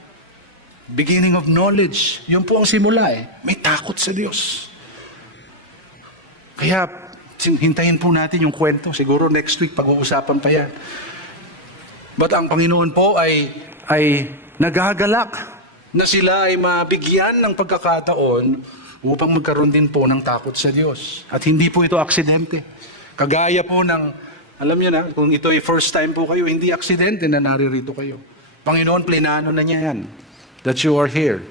Beginning of knowledge. Yun po ang simula eh. May takot sa Diyos. Kaya hintayin po natin yung kwento. Siguro next week pag-uusapan pa yan. But ang Panginoon po ay nagagalak na sila ay mabigyan ng pagkakataon upang magkaroon din po ng takot sa Diyos. At hindi po ito aksidente. Kagaya po ng, alam niyo na, kung ito ay first time po kayo, hindi aksidente na naririto kayo. Panginoon, plinano na niya yan, that you are here.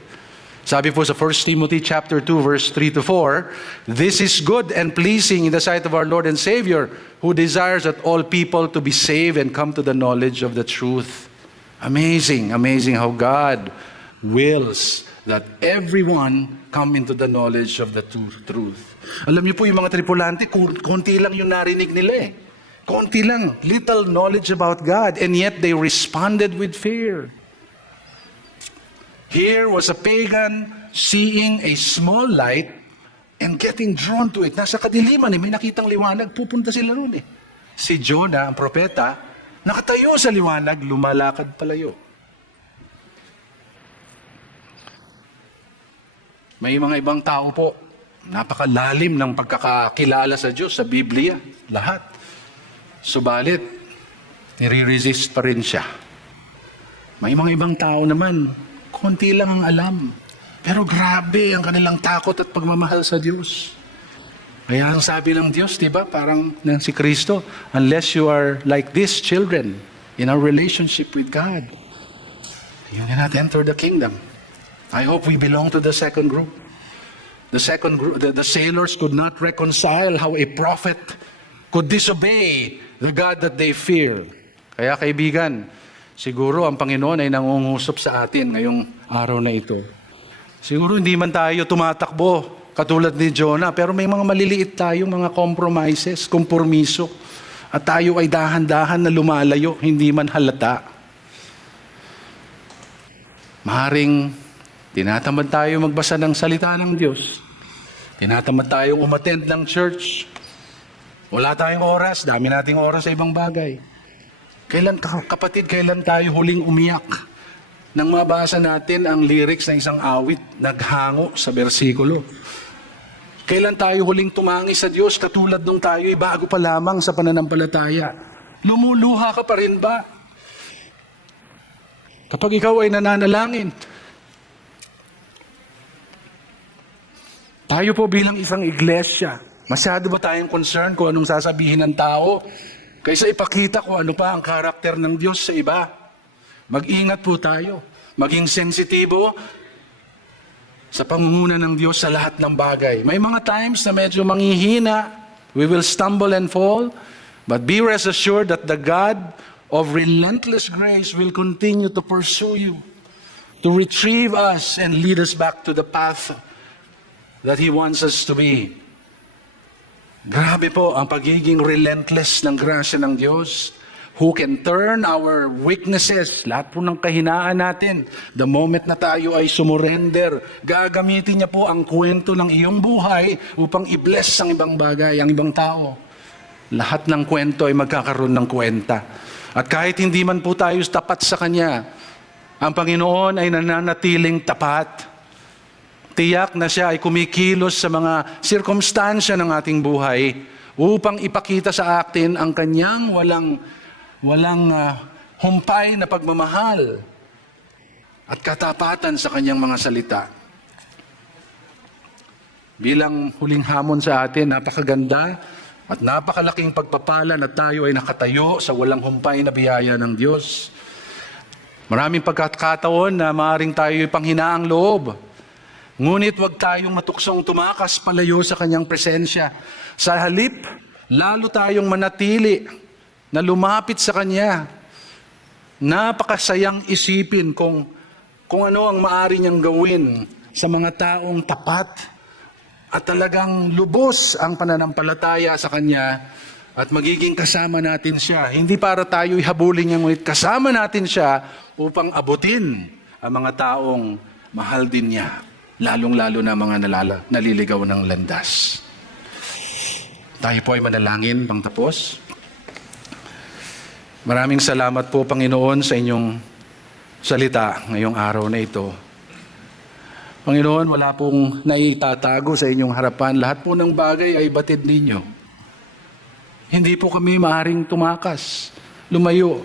Sabi po sa 1 Timothy chapter 2 verse 3 to 4, this is good and pleasing in the sight of our Lord and Savior, who desires that all people to be saved and come to the knowledge of the truth. Amazing, amazing how God wills that everyone come into the knowledge of the truth. Alam niyo po yung mga tripulante, konti lang yung narinig nila eh. Konti lang, little knowledge about God, and yet they responded with fear. Here was a pagan seeing a small light and getting drawn to it. Nasa kadiliman eh, may nakitang liwanag, pupunta sila ron eh. Si Jonah, ang propeta, nakatayo sa liwanag, lumalakad palayo. May mga ibang tao po, napakalalim ng pagkakakilala sa Diyos sa Biblia, lahat. Subalit, nire-resist pa rin siya. May mga ibang tao naman, konti lang ang alam. Pero grabe ang kanilang takot at pagmamahal sa Diyos. Kaya ang sabi ng Diyos, di ba, parang si Kristo, unless you are like these children in our relationship with God, you cannot enter the kingdom. I hope we belong to the second group. The second group, the sailors could not reconcile how a prophet could disobey the God that they fear. Kaya kaibigan, siguro ang Panginoon ay nangungusap sa atin ngayong araw na ito. Siguro hindi man tayo tumatakbo katulad ni Jonah, pero may mga maliliit tayong mga compromises, kompromiso, at tayo ay dahan-dahan na lumalayo, hindi man halata. Maharing tinatamad tayo magbasa ng salita ng Diyos. Tinatamad tayong umattend ng church. Wala tayong oras, dami nating oras sa ibang bagay. Kailan, kapatid, kailan tayo huling umiyak nang mabasa natin ang lyrics ng isang awit, naghango sa bersikulo? Kailan tayo huling tumangi sa Diyos katulad nung tayo'y bago pa lamang sa pananampalataya? Lumuluha ka pa rin ba? Kapag ikaw ay nananalangin, tayo po bilang isang iglesia, masyado ba tayong concerned kung anong sasabihin ng tao kaysa ipakita kung ano pa ang karakter ng Diyos sa iba? Mag-ingat po tayo. Maging sensitibo sa pangunguna ng Diyos sa lahat ng bagay. May mga times na medyo manghihina, we will stumble and fall, but be rest assured that the God of relentless grace will continue to pursue you, to retrieve us and lead us back to the path that He wants us to be. Grabe po ang pagiging relentless ng grasya ng Diyos, who can turn our weaknesses, lahat po ng kahinaan natin, the moment na tayo ay sumurrender, gagamitin niya po ang kwento ng iyong buhay upang i-bless ang ibang bagay, ang ibang tao. Lahat ng kwento ay magkakaroon ng kwenta. At kahit hindi man po tayo tapat sa Kanya, ang Panginoon ay nananatiling tapat. Tiyak na siya ay kumikilos sa mga sirkumstansya ng ating buhay upang ipakita sa atin ang Kanyang walang humpay na pagmamahal at katapatan sa Kanyang mga salita. bilang huling hamon sa atin, napakaganda at napakalaking pagpapala na tayo ay nakatayo sa walang humpay na biyaya ng Diyos. Maraming pagkakataon na maaaring tayo'y panghinaang loob. Ngunit huwag tayong matuksong tumakas palayo sa Kanyang presensya. Sa halip, lalo tayong manatili na lumapit sa Kanya. Napakasayang isipin kung ano ang maaari niyang gawin sa mga taong tapat at talagang lubos ang pananampalataya sa Kanya at magiging kasama natin siya. Hindi para tayo'y habulin niya, ngunit kasama natin siya upang abutin ang mga taong mahal din niya. Lalong-lalo na mga naliligaw ng landas. Tayo po ay manalangin pang tapos. Maraming salamat po, Panginoon, sa inyong salita ngayong araw na ito. Panginoon, wala pong naitatago sa inyong harapan. Lahat po ng bagay ay batid ninyo. Hindi po kami maaaring tumakas, lumayo.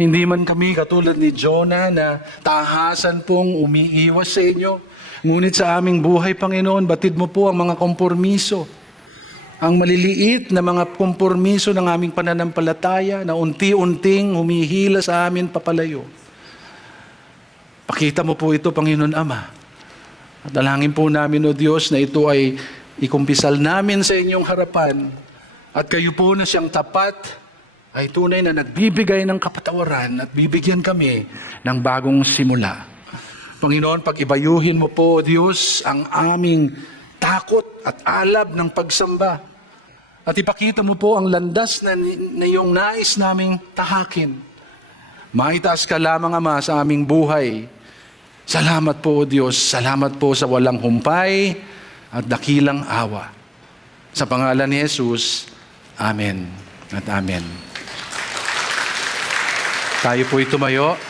Hindi man kami katulad ni Jonah na tahasan pong umiiwas sa inyo. Ngunit sa aming buhay, Panginoon, batid mo po ang mga kompormiso. Ang maliliit na mga kompormiso ng aming pananampalataya na unti-unting humihila sa amin papalayo. Pakita mo po ito, Panginoon Ama. At dalangin po namin, O Diyos, na ito ay ikumpisal namin sa inyong harapan. At kayo po na siyang tapat ay tunay na nagbibigay ng kapatawaran at bibigyan kami ng bagong simula. Panginoon, pag-ibayuhin mo po, O Diyos, ang aming takot at alab ng pagsamba. At ipakita mo po ang landas na iyong nais naming tahakin. Maitaas ka lamang, Ama, sa aming buhay. Salamat po, O Diyos. Salamat po sa walang humpay at dakilang awa. Sa pangalan ni Jesus, Amen at Amen. Tayo po'y tumayo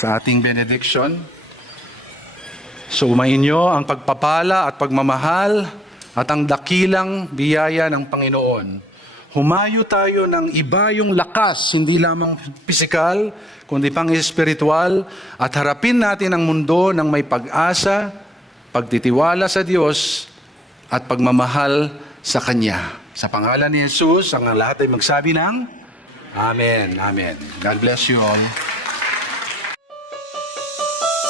sa ating benediction. Sumayin niyo ang pagpapala at pagmamahal at ang dakilang biyaya ng Panginoon. Humayo tayo ng iba yung lakas, hindi lamang pisikal, kundi pang espiritual, at harapin natin ang mundo ng may pag-asa, pagtitiwala sa Diyos, at pagmamahal sa Kanya. Sa pangalan ni Jesus, ang lahat ay magsabi ng Amen. Amen. God bless you all.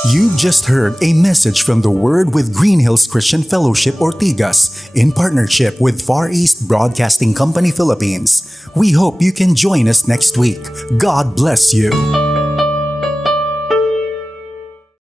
You've just heard a message from the Word with Green Hills Christian Fellowship Ortigas in partnership with Far East Broadcasting Company Philippines. We hope you can join us next week. God bless you.